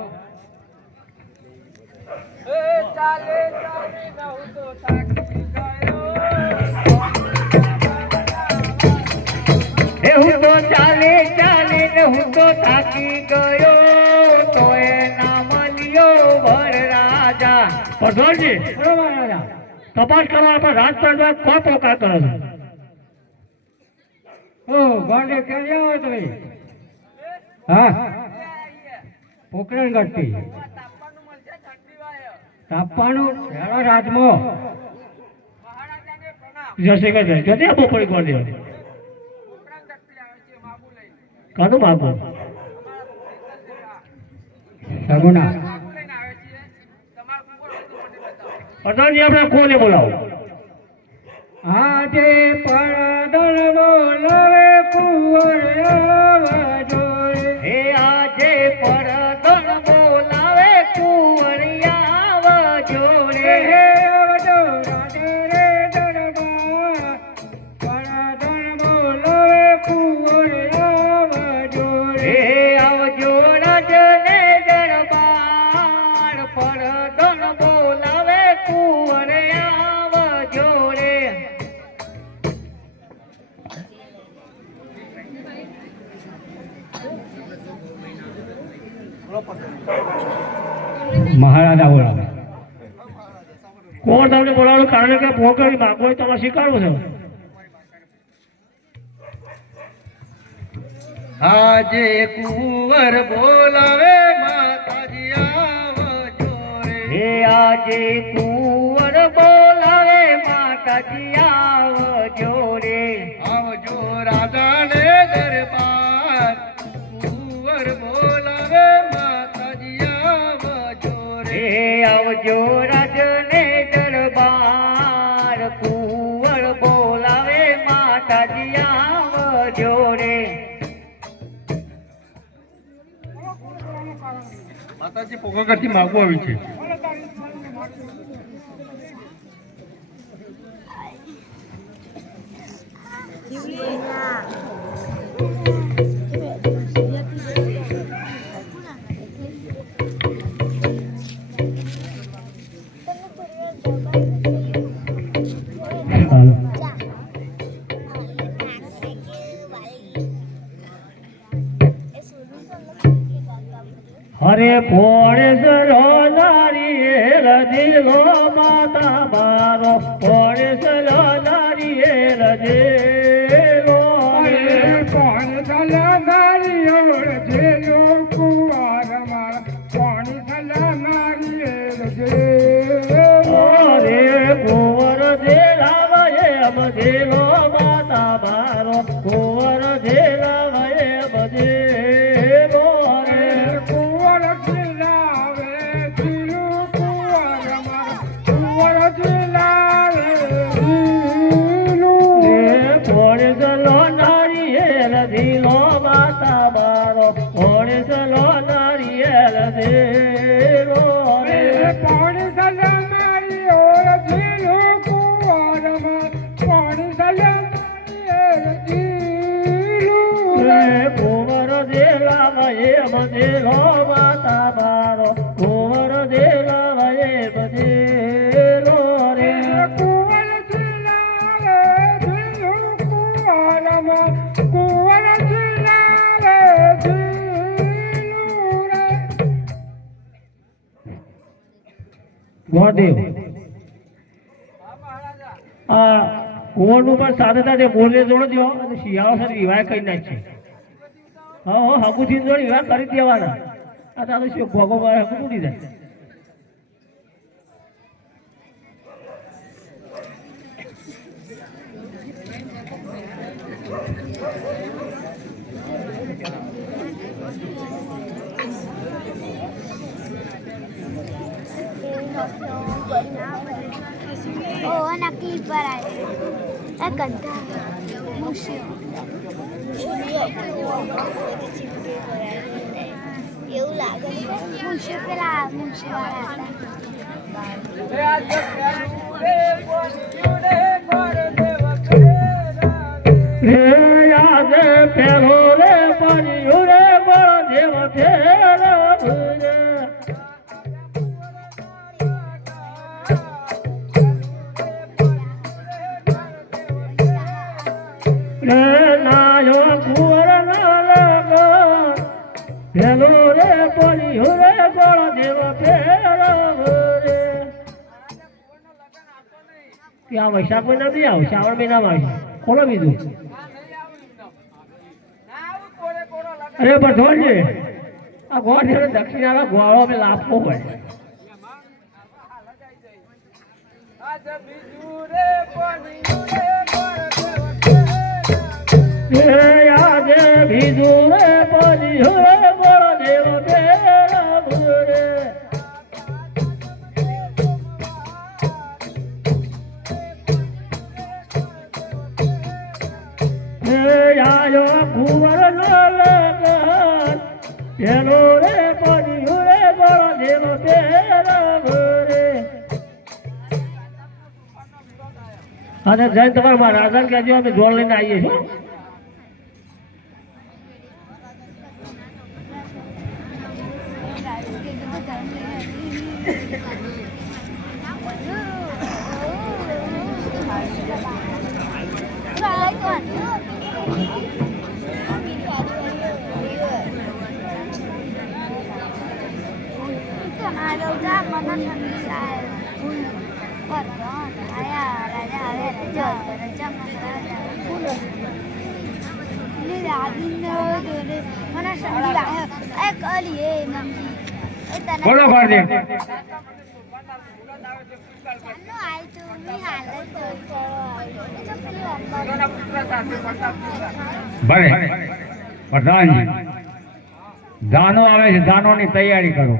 એ ચાલે ચાલે ન હું તો થાકી ગયો એ હું તો ચાલે ચાલે ને હું તો થાકી ગયો તોય ના મળ્યો વર રાજા પ્રધાનજી બરોબર રાજા તપાસ કરવા પર રાજપરદાર કોણ પોકાર કરો છો ઓ ગાંડે ક્યાં આવો તમે હા પોકરણ ગટતી તાપવાનું મળશે ઠંડી વાય તાપવાનું હેરો રાજમો મહારાજાને પ્રણામ જશે કે જતી આપો પડી કોણ દે ઉપરાંત ગટતી આવે છે માગુ લઈને કાનું માગો અમારા સગુના માગુ લઈને આવે છે તમારું કુંવર બધું મને બતાવો પ્રધાનજી આપણે કોને બોલાવો આજે પરદન બોલાવે કુંવર આવજો હે આજે પરદન બોલાવે કુંવર આવજો રે આવજો રાજા રે દરબાર પરદન બોલાવે કુંવર આવજો રે આવજો રાજને દરબાર પરદન બોલાવે કુંવર આવજો રે મહારાજા બોલાવે કોણ તમને બોલાવવાનું કારણ કે પોકરી માગો હોય તમારે સ્વીકારવું છે આજે કુંવર બોલાવે માતાજી આવજો રે હે આજે કુંવર બોલાવે માતાજી આવજો રે આવજો રાજાને દરબાર કુંવર બોલાવે માતાજી આવજો રે હે આવજો રાજને દરબાર કુંવર બોલાવે માતાજી આવજો રે માતાજી પોકા કરતી માગવું આવી છે અરે પોણે નારિયેલ દિલો માતા મારો પોણે નારિયેલ દિલો પોણે નારિયેલ દિલો કુંવર મારા પોણે નારિયેલ દિલો રે કુંવર દેલાવયે મધેલો માતા મારો કુંવર દેલાવયે મધેલો રે કુંવર દેલાવે દિલો કુંવર મારો કુંવર દેલાવે દિલો રે પોણે નારિયેલ દિલો માતા મારો પોણે નારિયેલ દિલો રે પોણે નારિયેલ દિલો કુંવર મારો પોણે નારિયેલ દિલો રે કુંવર દેલાવયે મધેલો માતા મારો કુંવર દેલાવયે મધેલો રે કુંવર દેલાવે દિલો કુંવર મારો કુંવર દેલાવે દિલો રે ગોદેવ આ કુંવરનું પણ સાથે સાથે બોલે જોડ દો અને શિયાળો સાથે વિવાહ કરી નાખશે હા હકુથી જોડ વિવાહ કરી દેવાના આ તારો શું ભોગો હકુ તૂટી જાય Oh, anak ibarat. Ganda. Museum. એવું લાગે મુશે પેલા મુશે વાળા રે યાદ પેલો રે પાણી રે બળ દેવ ફેરા રે નાયો કુંવર ના લાગો પેલો રે પાણી રે બળ દેવ ફેરા રે ત્યાં વૈશાખ મહિના નથી આવ શ્રાવણ મહિનામાં આવશે કોનો બીજું અરે પણ જોડજે આ ગોળ દક્ષિણાના ગોળો અમે લાભવો પડે આજે બીજું રે પડી રે બળ દેવ ફેરા રે આયો કુંવર નો લગન પેલો રે પડી રે બળ દેવ ફેરા રે અને જઈને તમારા રાજાને કહેજો અમે જોડ લઈને આવીએ છીએ બોલો ભારદેવ ભલે પ્રધાનજી દાનો આવે છે દાનોની તૈયારી કરો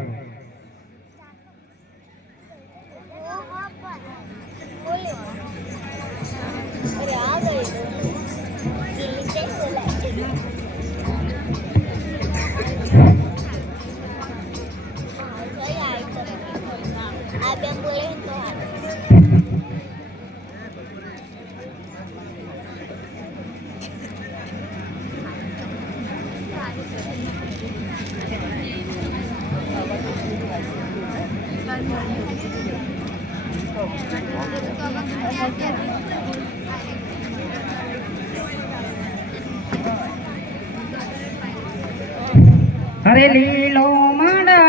અરે લીલો માંડો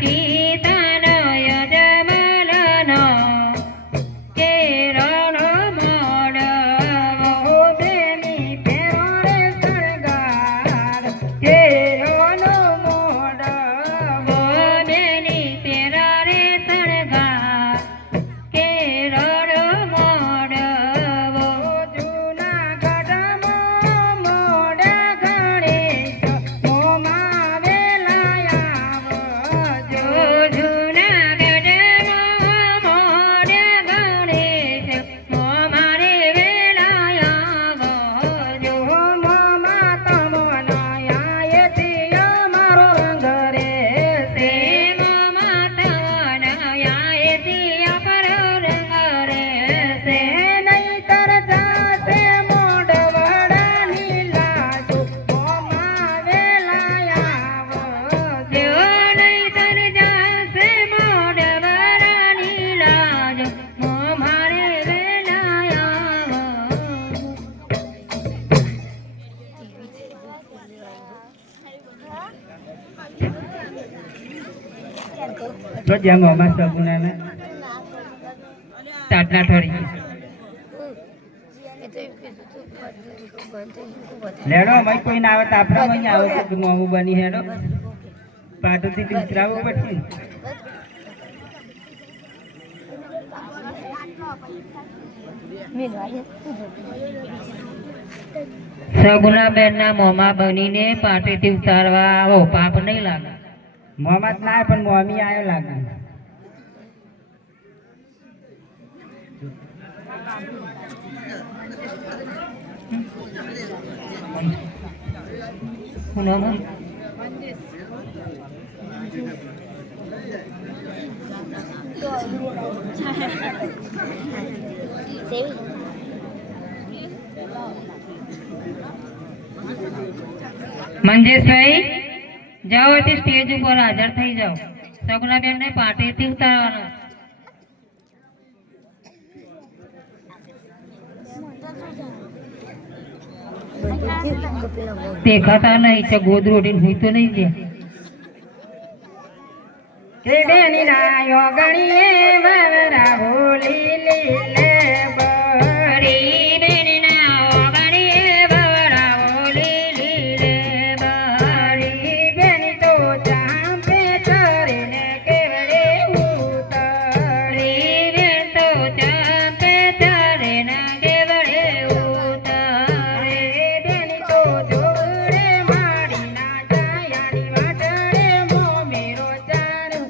ગીતાનો યજમાનનો કેરળ મોડવો બેની પેરો રે સરગાર કેરળ મોડવો બેની પેરા રે સરગાર કેરળ મોડવો જૂનાગઢમાં મોડા ગણેશ મોમાં વેલાયા જો જૂનાગઢમાં મોડા ગણેશ મોમાં રે વેલાયા જો મોમાં તમનાયાથી અમારો રંગ રે સે મોમાં તમનાયાથી અમારો રંગ રે સે નહીતર જાતે મોડવડાની લાજો મોમાં વેલાયા જો નહીતર જાતે મોડવડાની લાજો મોમાં રે વેલાયા તો જેમ અમાર સગુનાને તાટના ઠરી લેડો અમારી કોઈ ના આવે તો આપણા માં આવે તો મોમું બની હેડો પાટોથી વિસરાવવું પડશે સગુનાબેન ના મોમાં બનીને પાટેથી ઉતારવા આવો પાપ નહીં લાગે મોમાં જ ના આવે પણ મોમી આવ્યો લાગે શું નામ? મંજેશભાઈ જાઓ તે સ્ટેજ ઉપર હાજર થઈ જાઓ સગુનાબેન ને પાટેથી ઉતારવાનો દેખાતા નહીં છે ગોદરું ઉઠીને હુઈ તો નહીં ગયા કે બેની રાયો ગણીએ વવરા હોલી લીલે બરી બેની નાઓ ગણીએ વવરા હોલી લીલે બરી બેની તો ચાંપે ચરીને કેવડે ઉતરી બેન તો ચાંપે ચરીને કેવડે ઉતરે બેની તો જોડે માડી ના જાયાની વાટડે મોમેરો ચારું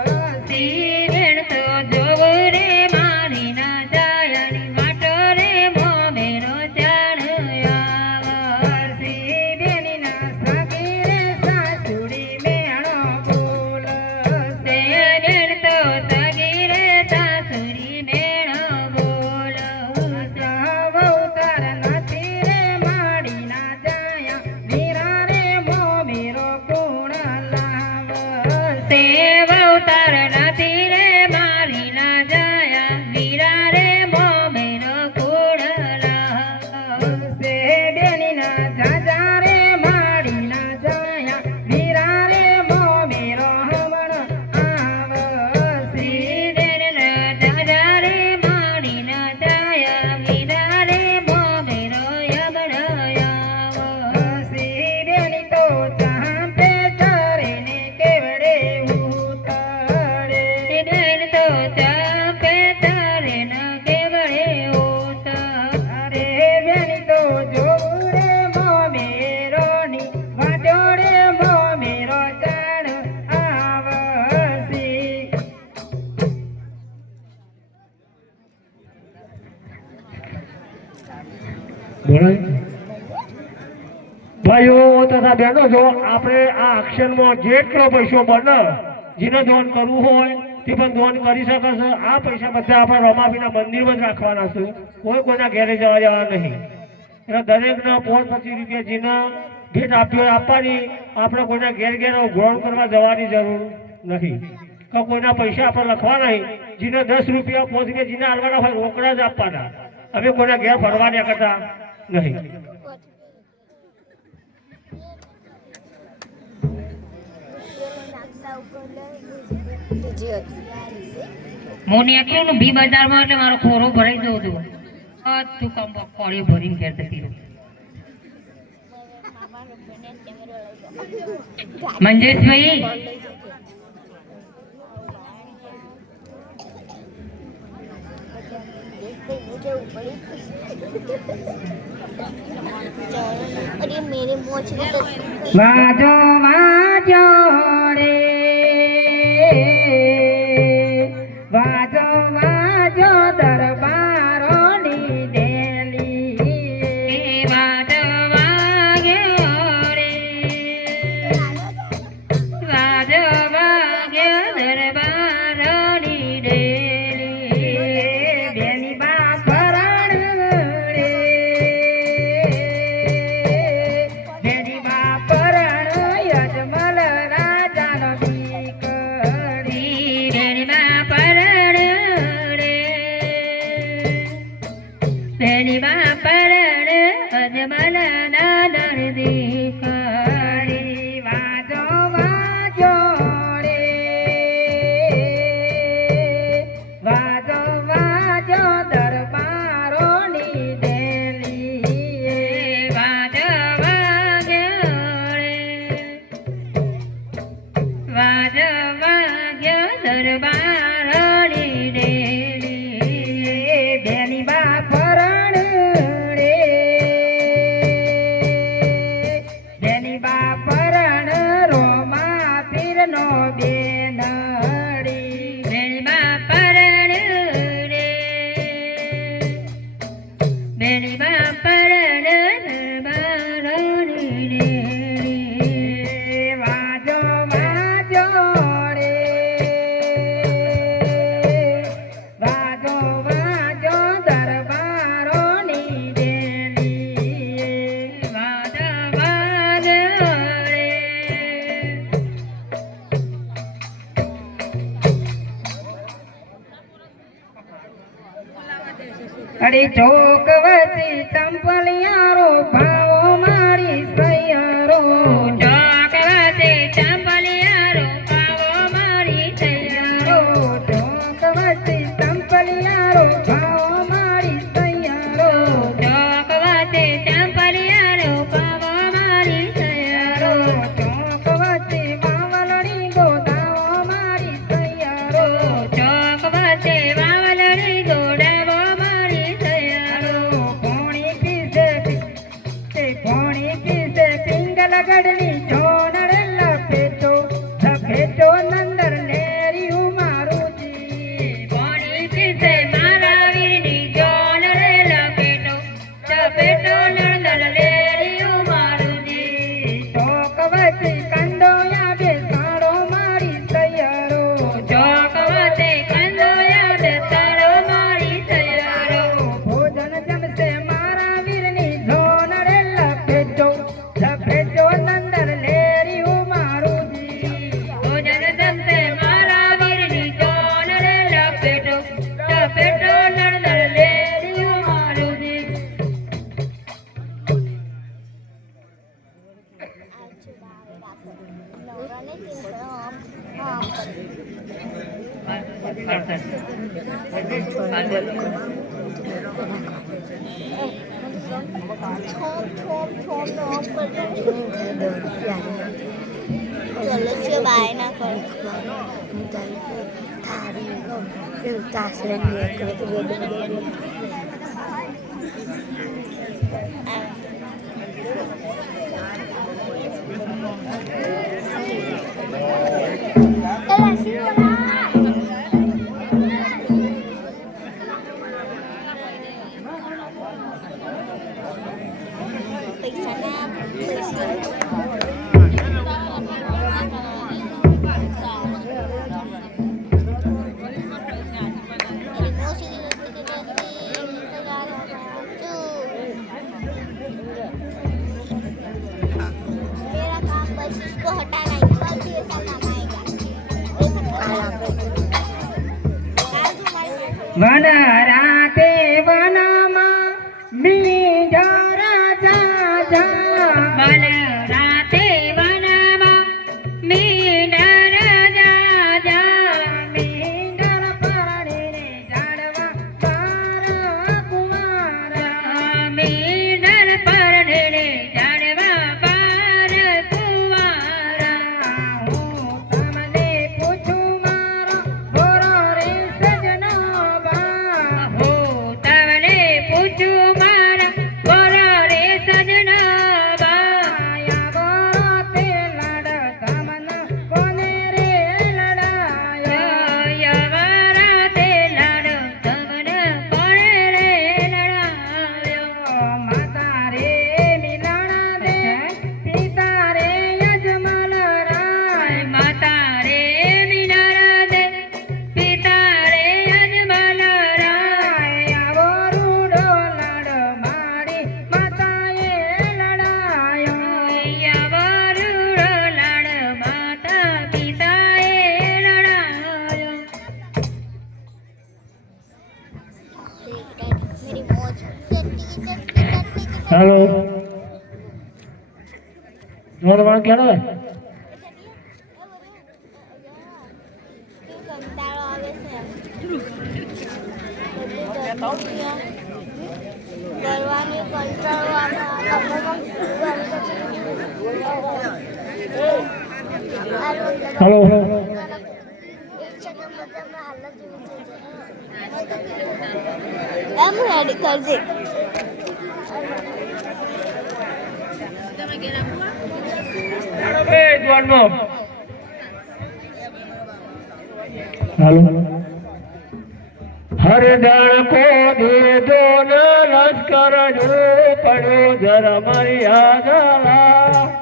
આવતી બેન તો જોડે માડી ના જાયાની વાટડે મોમેરો ચારું આવતી બેની ના સગીરે સાસુડી મેણો બોલશે બેન તો સગીરે સાસુડી મેણો બોલશે વહુતર નથી રે માડી ના જાયા વીરા રે મોમેરો ગુણ લાવશે વહુતર નથી રે મારી ના જાયા વીરા રે મોમેરો ગુણ લાવશે બેની ના જાજા રે માડી ના જાયા વીરા રે મોમેરો હમણ આવશે બેન ના જાજા રે માડી ના જાયા વીરા રે મોમેરો હમણ આવશે બેની તો ચાંપે ચરીને કેવડે ઉતરે બેન તો ચાંપે ચરીને કેવડે ઉતરે બેની તો જોડે મોમેરોની વાટોડે મોમેરો ચાણ આવશે ભાઈઓ તથા બહેનો જો આપણે આ એક્શનમાં જેટલો પૈસો બને જેને દાન કરવું હોય તે પણ દાન કરી શકે છે આ પૈસા બધા આપણે રમાપીના મંદિરમાં જ રાખવાના છે કોઈ કોઈના ઘેરે જવા જવા નહીં એટલે દરેકના 25 રૂપિયા જેને ભેટ આપી હોય આપવાની આપણે કોઈના ઘેર ઘેર ગ્રહણ કરવા જવાની જરૂર નથી કે કોઈના પૈસા આપણે લખવા નહીં જેને 10 રૂપિયા 5 રૂપિયા જેને આલવાના હોય રોકડા જ આપવાના અમે કોઈના ઘેર ફરવા નહીં કરતા નહીં હું નીકળ્યું ને બી બજારમાં એટલે મારો ખોરો ભરાઈ જવો હતો તું કામ કોળીઓ ભરીને ઘેર જતી રહું મંજેશભાઈ अरे मेरे मोच तो વાજો વાજો રે વાજો વાજો દરબારોની ડેલી વાજો વાગ્યો રે વાજો વાગ્યો દરબારોની ડેલી બેની બા પરાણ રે બેની બા પરાણ યજમલ રાજાનો દીકરી બેનીમાં પરણ રે બેનીમાં પરણ અજમલ નાદર દીકરી વાજો વાજો રે વાજો વાજો દરબારોની ડેલી વાજો વાગ્યો રે વાજો વાગ્યો દરબારોની ડેલી બેની બા પરણ રે બેની બા પરણ રોમા પીરનો બેનડી બેનીમાં પરણ રે બેનીમાં પરણ દરબારોની ડેલી વાજો વાજો રે વાજો વાજો દરબારોની ડેલી વાજો વાગ્યો રે અરે ચોક વચ્ચે ચંપલિયારો ભાવો મારી સૈયરો ચોકવાતે ચંપલિયારો પાવો મારી તૈયારો ચોક વચ્ચે ચંપલિયારો ભાવો મારી સૈયરો ચોકવાતે ચંપલિયારો પાવો મારી તૈયારો ચોક વચ્ચે માવલણી ગોદાવો મારી સૈયરો ચોકવાતે વાવલડી દોડાવો મારી તૈયારો પોણી પીસે પિંગલ ગઢની ચોનર લપેટો લપેટો નંદર લેરી મારુજી પાણી પીસે મારા વીરની જોન રે લપેટો લપેટો નંદન લેરિયું મારુજી ચોક વચ્ચે કંડોયા બેસાડો મારી સૈયરો ચોકવાતે કંદોયા બેસાડો મારી તૈયારો ભોજન જમશે મારા વીરની ઝોન રે લપેટો લપેટો નંદર લેરી મારુજી ભોજન જમશે મારા વીરની જોન રે લપેટો લપેટો નંદન લેરિયું મારુજી नवराने हम चलो जो बाय ना कर पैसा ना मेरा काम बस इसको हटाना है कल भी ऐसा काम आएगा વન રાતે વનમાં મીંઢા રાજા જા વન રાતે વનમાં મીંઢા મોરવાણ ક્યારે કંટાળો આવે છે કરવાની કંટાળો હલો એમ રેડી કરજે એ જવાનનો હાલો હરદળ કો દે દો લશ્કર જો પડ્યો જરા મારી યાદલા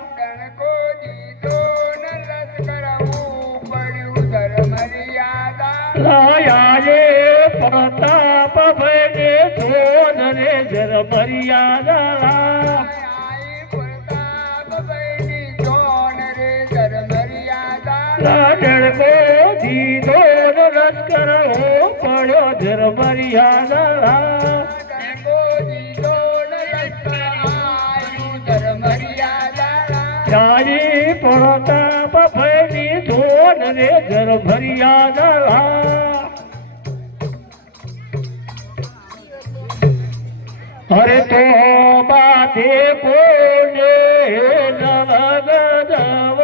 લાયાએ પ્રતાપ ભઈને ધોન રે જર મર્યાદા લાડળ કો દીધો લશ્કર હો પડ્યો જર મર્યાદા જાઈ પ્રતાપ ભઈની ધોન રે જર મર્યાદા અરે તો બાતે કોને નવગદવોને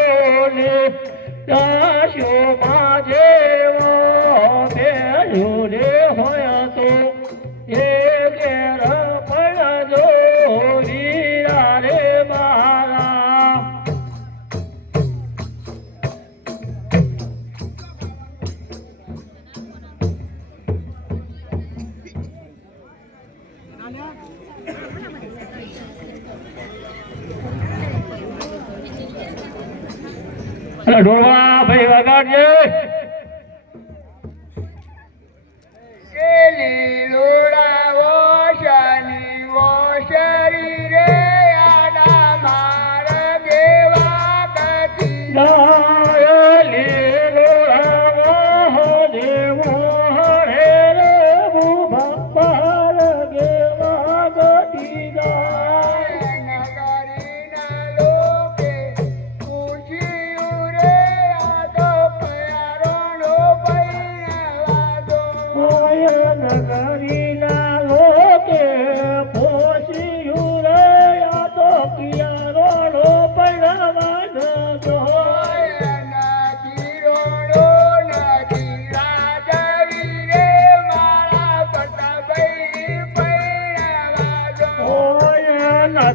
દાશો માજેવો બેજો રે હોય તો એ ઘેર પડજો વીરા રે મારા ઢોળવા ભાઈ વગાડજે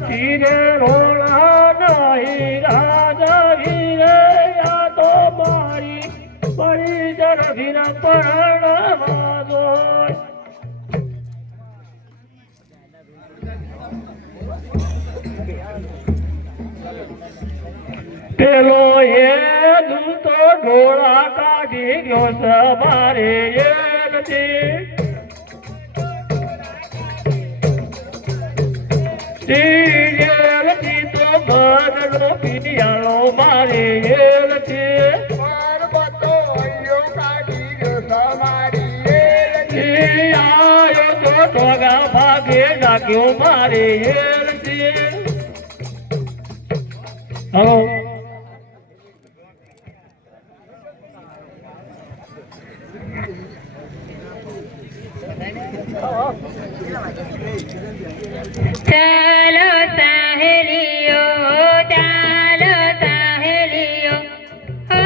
તીરે રોણા નહીં રાજી રે આ તો મારી પડી જરભીર પરણવાદો પેલો એ દૂતો ડોળા કાઢી ગયો સવારે એ નથી તીરેલથી તો બનલો પિયાલો મારે એલથી આયો તો ટોગા ભાગે લાગ્યો મારે એલથી હલો ચાલો સહેલીઓ ચાલો સહેલીઓ હો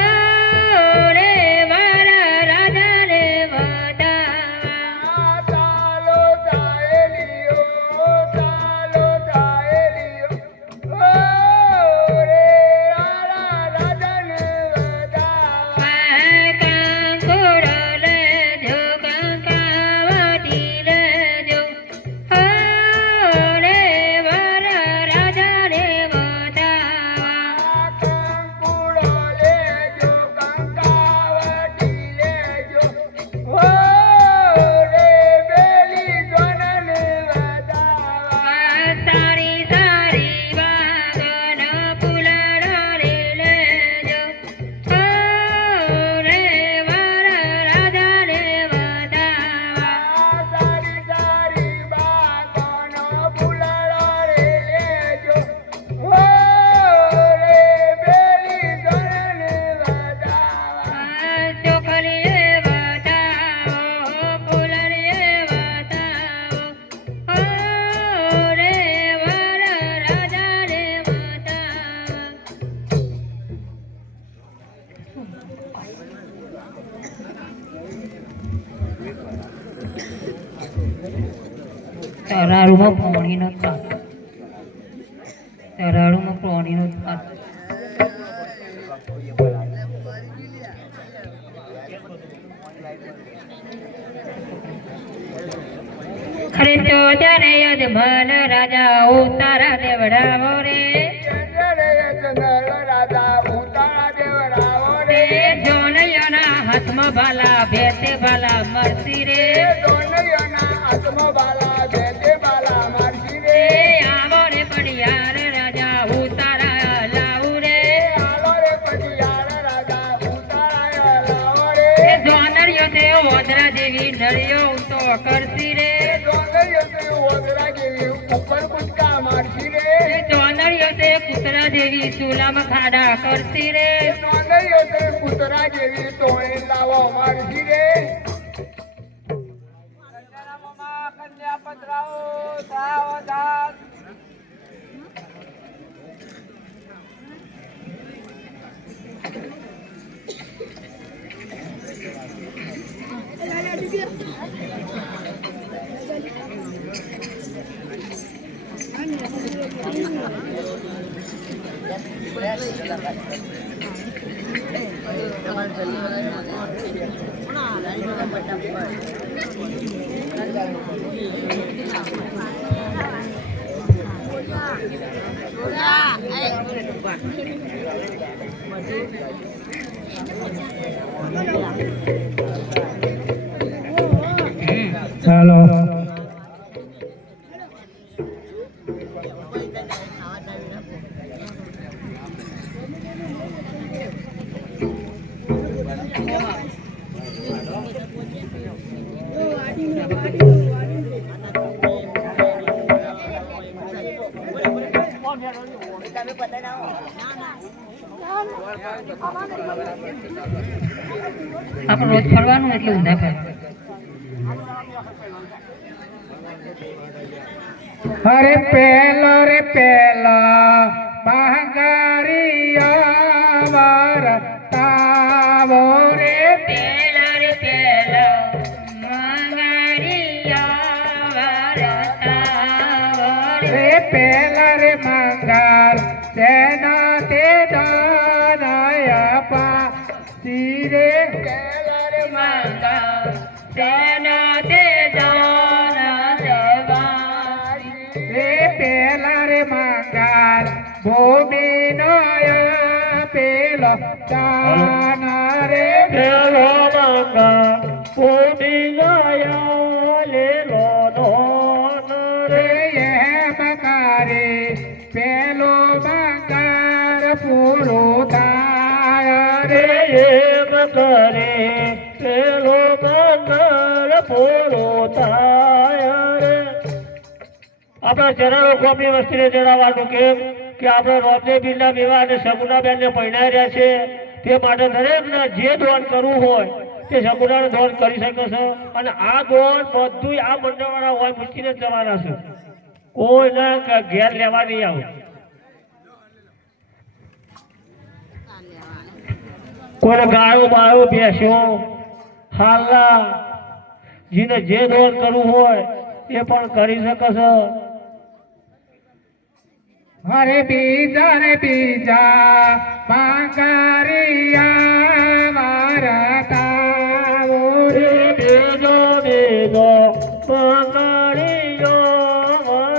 રે મારા રાધા રે બધા ચાલો સહેલીઓ ચાલો સહેલીઓ ઓ રે રાધન બધા કંકોડો લેજો કંકાવટી લેજો હો રે તરાળુમાં પાણીનો તાપ. તરાળુમાં પાણીનો તાપ. ખરે તો જાને યજમાન રાજા ઉતારા દેવડાવો રે. જોનૈયાના હાથમાં ભાલા ભેતે ભાલા મરસી રે. આવો રે પડિયાર રાજા ઉતારા લાવું રે. જોનરિયો તે ઓદરા જેવી નળિયો તો કરસી રે. ચોનડિયો તે કૂતરા જેવી ચૂલામાં ખાડા કરતી રે. કૂતરા જેવી તોણી લાવો મારસી રે. કન્યા પધરાવો સાવધાન. ચાલો આપણે રોજ ફરવાનું એટલે ઊંધા પર. અરે પેલો રે પેલો મહાગારિયા વારતાવો રે. પેલા રે પેલા મંગારિયા વારતાવો રે. રે પેલા રે મંગળ સેના તે દાનયા પાસી રે. પેલા રે મંગળ સેના તે દાના દેવાસી. રે પેલા રે મંગળ ભૂમિ નયા પેલો દાન રે. પેલો મંગળ ભૂમિ નયા લેલો ધોન રે રે. એમ કરે પેલો મંગળ પૂરો થાય રે. એમ કરે પેલો મંગળ પૂરો થાય રે. આપણા જરા કોમની વસ્તીને જણાવવાનું કેમ કે આપણે રોમદેવીના વિવાહ અને સગુણાબેનને પરણાઈ રહ્યા છે તે માટે દરેકને જે દાન કરવું હોય તે સગુણાનું દાન કરી શકે છે. અને આ દાન બધું આ મંડળવાળા હોય મૂકીને જ જવાના છે. કોઈને ઘેર લેવા નહીં આવું. કોઈને ગાયો બાયો ભેંસ્યો હાલના જેને જે દાન કરવું હોય એ પણ કરી શકે છે. અરે બીજા રે બીજા મંગરિયા વારતાવો રે. બેજો બેજો મંગળીયો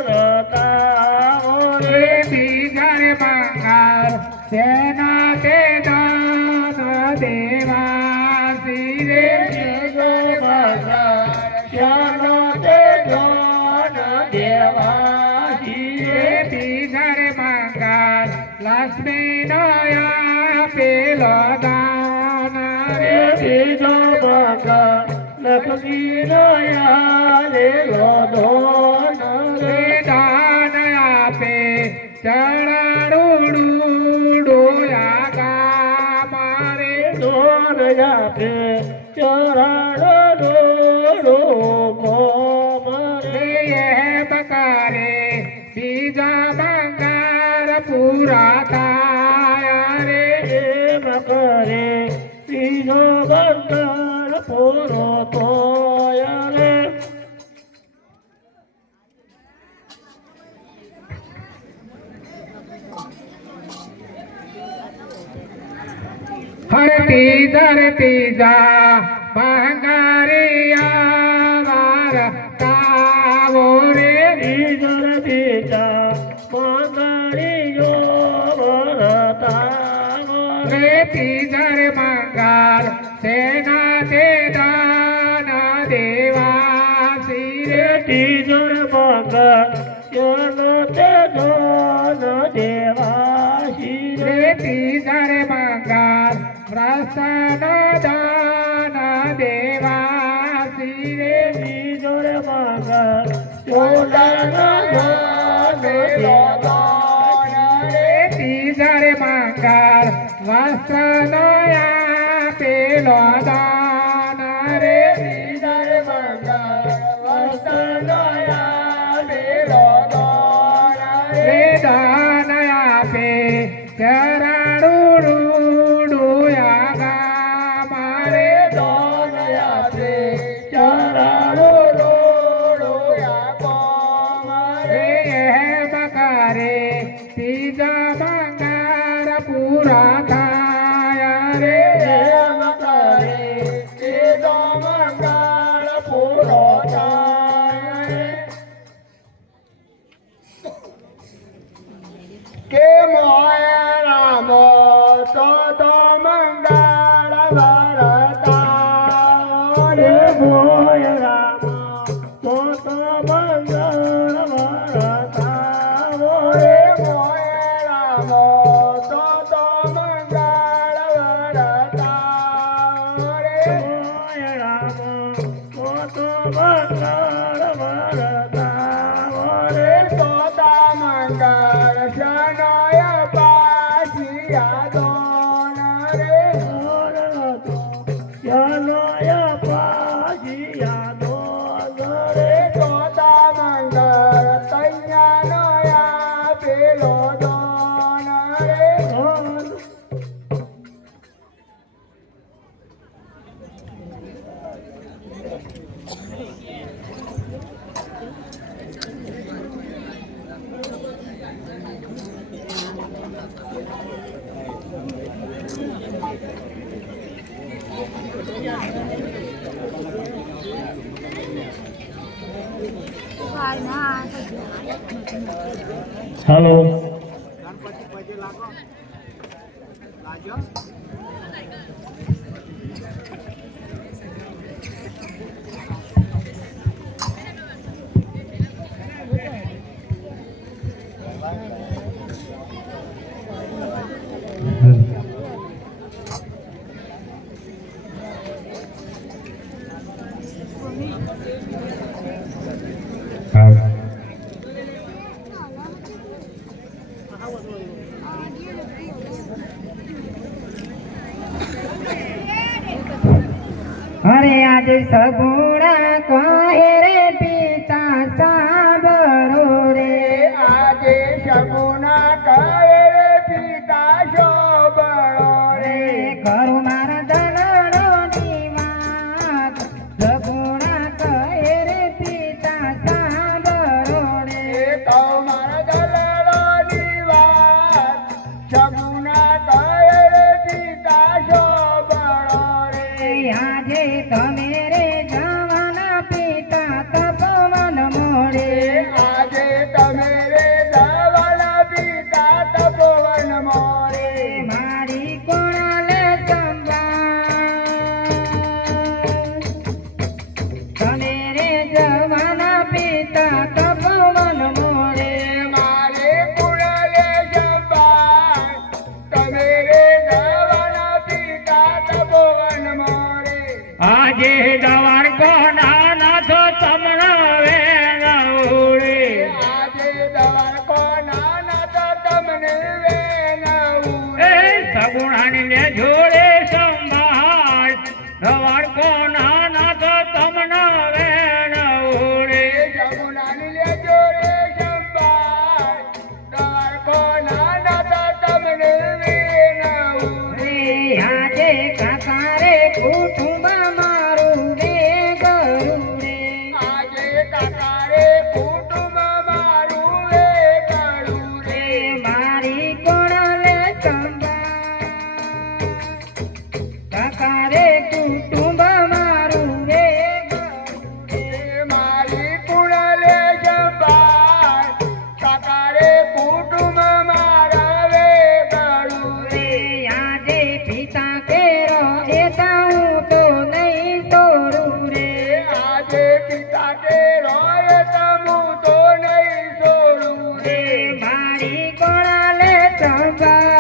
વરતાવો રે રે. બીજા રે મંગળ સેના તે દાન દેવાસી રે. બેજો મંગળ શ્યામ તે ધન દેવાસી રે રે. બીજા રે મંગળ લક્ષ્મી નયા પેલો દાન રે. બેજો મંગળ લક્ષ્મી નયા લેલો ધોન રે રે. દાન આપે ચરણુડું ડોયા ગામ રે. ધોન આપે ચરાડો ડોડો કોમ રે રે. એમ કરે બીજા બંગાર પૂરા થાય રે. એમ કરે બીજો બંધ મંગળ પૂરો તોય રે હર તીજા બંગારિયા વારતાવો રે ઈજર બીજા મંગળીઓ વરતાવો રે તીજર મંગળ સેના તે દાન દેવાસી રે તીજર મંગળ યનો તે ધન દેવાસી રે તીજર મંગળ પ્રસન્ન દાન દેવાસી રે તીજર મંગળ યોદન તીજર મંગળ વસ્ત્ર નયા પેલો દાન રે તીજર મંગળ વસ્તનયા પેલો દાન રે દાન આપે ચરણું રૂડુયા ગામ રે દાન આપે ચરણો રોડોયા કોમ રે એમ કરે તીજા મંગળ પૂરા થાય રે એમ કરે તે મંગળ પૂરો થાય કે મોય રામ તો મંગળ વરતા રે મોય રામ તો મંગળ વરતા રે મોય રામ તો મંગળ વરતા રે મોય રામ તો મંગળ વરતા રે સોતા મંગળ શનય પાછિયા દોન રે શનય પાછિયા દોન રે સોતા મંગળ તૈયા નયા પેલો દોન રે હેલો અરે આજે સગુણા કહે રે પિતા સાંભળો રે આજે શગુના કહે રે પિતા શોભળો રે કરું મારા દલડોની વાત સગુણા કહે રે પિતા સાંભળો રે તો મારા દલડોની વાત શગુના કહે રે પિતા શોભળો રે આજે તમે રે જવાના પિતા તપવન મોડે આજે તમે રે જવાના પિતા તપોવન મોરે મારી કોણાલે સંભાળ તમે રે જવાના પિતા તપવન મોડે મારે કુળલે સંભાળ તમે રે જવાના પિતા તપોવન મોરે આજે દવાર કોના નાથો તમણા વેણ ઉડે આજે દ્વારકો નાના તો તમને વેન એ સગુણાની ને જોડે સંભાળ દવાર કોના નાથો તમણા વેણ ઉડે જમુનાની લેજો રે સંભાળ દ્વારકો નાના તો તમને વેન રે આજે કાકા રે કુટુંબ મારું રે ગરું રે આજે કાકા રે કુટુંબ મારું રે ગળું રે મારી કોણલે સંભાળ કાકા રે કુટુંબ મારું રે ગરું રે મારી કુળલે જંબાર કાકા રે કુટુંબ મારા રે ગળું રે આજે પિતા કેરો એ હું તો નહીં તોડું રે આજે પિતા કે રોય તમુ તો નહીં છોડું રે મારી કોણાલે સંભાળ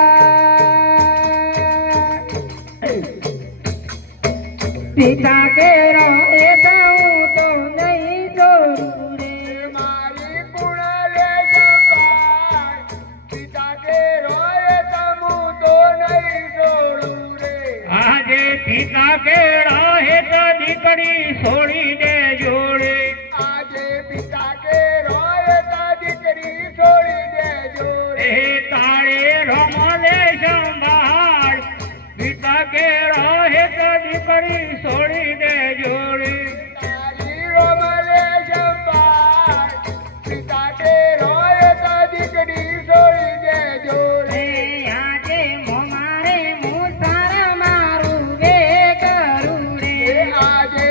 પિતા કેરો એ હું તો નહીં તોડું રે મારી કુળલે જંબાર પિતા કે રોય તમુ તો નહીં છોડું રે આજે પિતા કેળા હેત દીકરી છોડી દે જોડે આજે પિતા કે રોય તા દીકરી છોડી દેજો એ તાળે રમલે સંભાળ પિતા કેળા હેત દીકરી છોડી દે જોડે તારી રોમલે જંબાર પિતા કે રોય તા દીકરી છોડી દેજો રે આજે મોમારે મુસાર મારું વે કરું રે આજે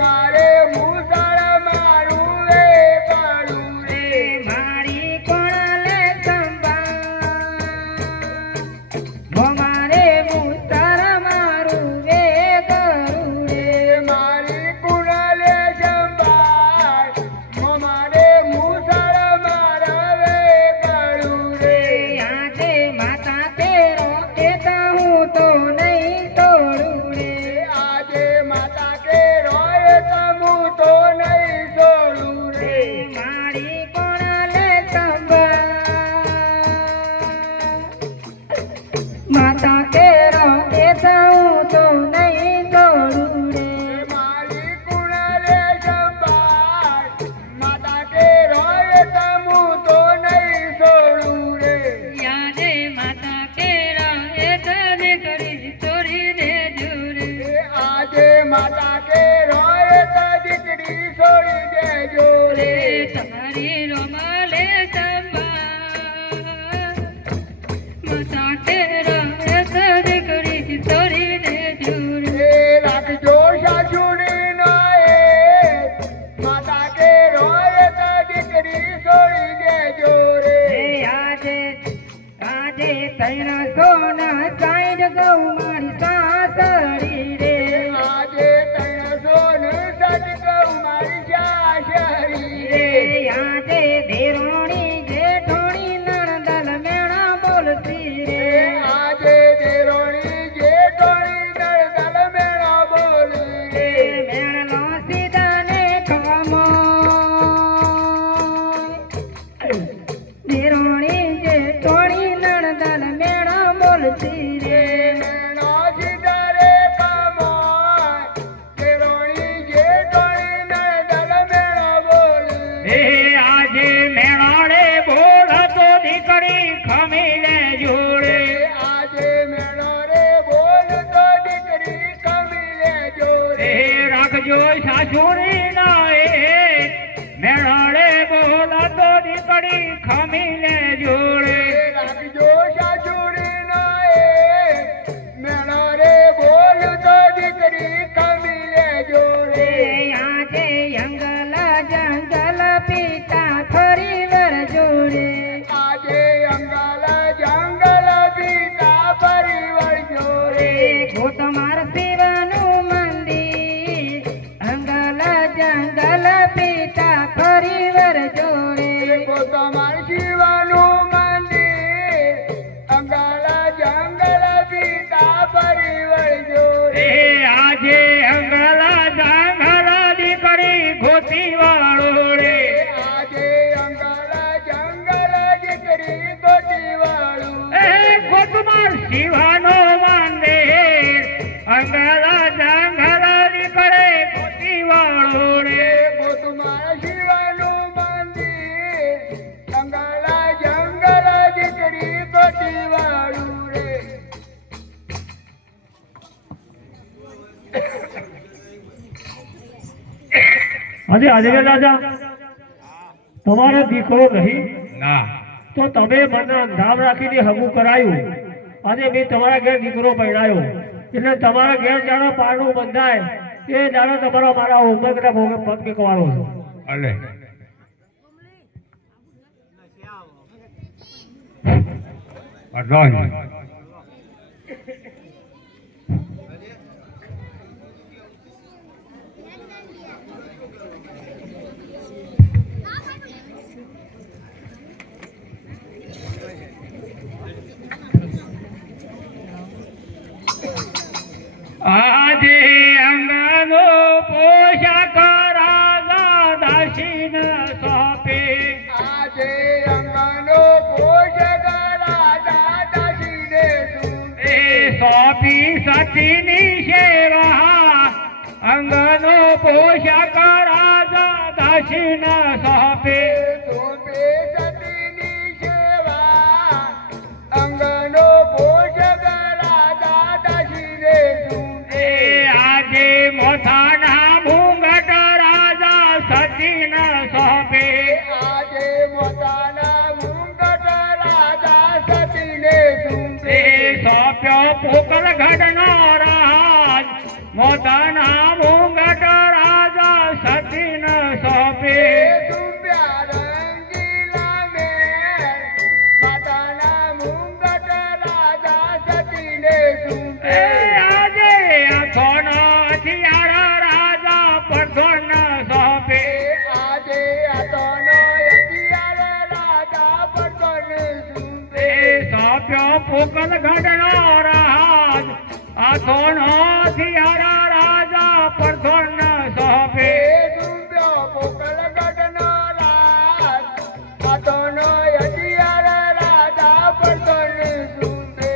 મારે મુસાળ મારું રે પાડું રે મારી કોણાલે સંભાળ મોમારે મુસાર મારું વે કરું રે મારી કુળલે જંબાર મારે મુસાળ મારા રે પાડું રે આજે માતા તેરો એ હું તો નહીં તોડું રે આજે માતા કે રોય તમુ તો નહીં છોડું રે મારી કોણાલે સંભાળ માતા તેરો એ હું તો નહીં તોડું રે મારી કુળલે જંબાર માતા કે રોય તમુ તો નહીં છોડું રે યાદે માતા કેરા એ તને કરી ચોરી દે જુરે આજે માતા કે રોય તા દીકરી છોડી દેજો રે તમારી રોમાલે સંભાળ માતા કેરા એ તને કરી ચોરી દે જુરે એ રાખજો સાસુડી નો એ માતા કે રોય તા દીકરી છોડી દેજો રે આજે આજે તૈના સોના સાઈડ ગૌ મારી સાસરી રે આજે તને સોન સજ ગૌ મારી જાશરી રે આજે દેરોણી જેઠોણી નણદલ મેણા બોલતી રે આજે દેરોણી જેઠોણી દળદલ મેળા બોલી રે મેણનો સીધાને ખમો દેરોણી જેઠોણી નણદલ મેણા બોલતી રે મેળો સિધારે કામોય દેરોણી જેઠોણી દળદલ મેળા બોલી એ આજે મેળાડે બોલતો દીકરી ખમી લે જોડે આજે મેળો રે બોલ તો દીકરી કમી લેજો એ રે રાખજો સાસુરી ના એ મેળાડે બોલતો દીકરી ખમી લે જોડે રાખજો સાસુડી નો એ મેળો રે બોલ તો દીકરી કમી લેજો રે આજે અંગલ જંગલ પિતા ફરી વર જોડે આજે અંગલ જંગલ પિતા પરિવાર જોડે ગોતમાર શિવનું મંદિર અંગલ જંગલ પિતા ફરી વર જોડે તમાર શિવાનું મંદિર અંગલ જંગલ પિતા પરિવાર એ જોડે આજે અંગલા જાંગલા દીકરી ગોતી વાળો રે આજે અંગલ જંગલ દીકરી ગોતી વાળું એ ગોતમાર શિવાનો મંદિર અંગલા જાંગલા દીકરે ગોતી વાળો રે તમાર શિવાનું મંદિર અંગલ જંગલ દીકરી ગોતી વાળું રે આજે આજે રાજા તમારો દીકરો નહીં ના તો તમે મને અંધામ રાખીને હગું કરાયું અને મેં તમારા ઘેર દીકરો પરણાયો એટલે તમારા ઘેર જાણો પારણું બંધાય એ જાણો તમારો મારા હોમવર્કના ભોગે પગ મેકવાનો છે અલે અડવાન્સ આજે અંગનો પોષક રાજા દાસીન સોંપે આજે અંગનો પોષક રાજા દાસીને એ સોંપી સતીની સેવા અંગનો પોષક રાજા દાસીન સોંપે સોંપે સતીની સેવા અંગનો પોષક રાજા દાસીને એ આજે મોથાના મુંગટ રાજા સતીન સોંપે આજે મોતાના મુંગટ રાજા સતીને એ સોંપ્યો પોકલ ગઢનો રાજ મોથાના મુંગટ રાજા સતીન સોંપે સુંબ્યા રંગીલા મેં માતાના મુંગટ રાજા સતીને એ સુંબે આજે અથોનો હથિયાર રાજા પરધોન સોંપે આજે આતોનો હથિયાર રાજા પડકોને સુંબે એ સોંપ્યો પોકલ ગઢનો રાજ અથોનો હથિયાર રાજા પરધોન સોંપે સુંબ્યો પોકળ ગઢનો રાજ આતોનો હથિયાર રાજા પડકોને Sumbe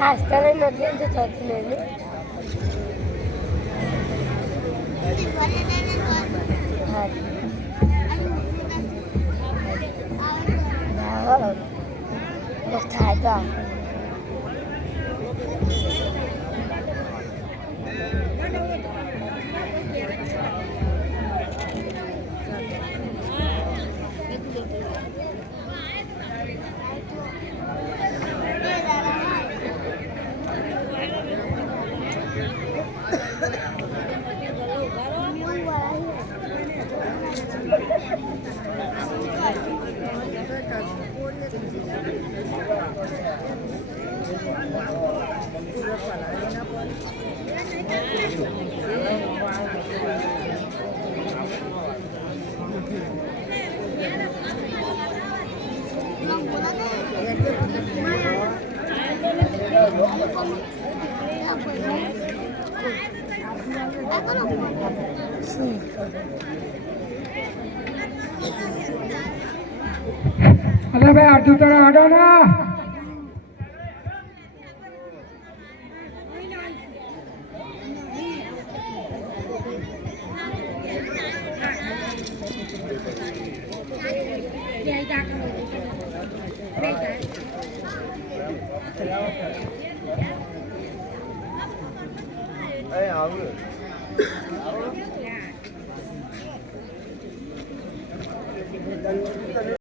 Hasta no tiene todo. Los traigo. અરે ભાઈ અડધું તને આડો ના આવું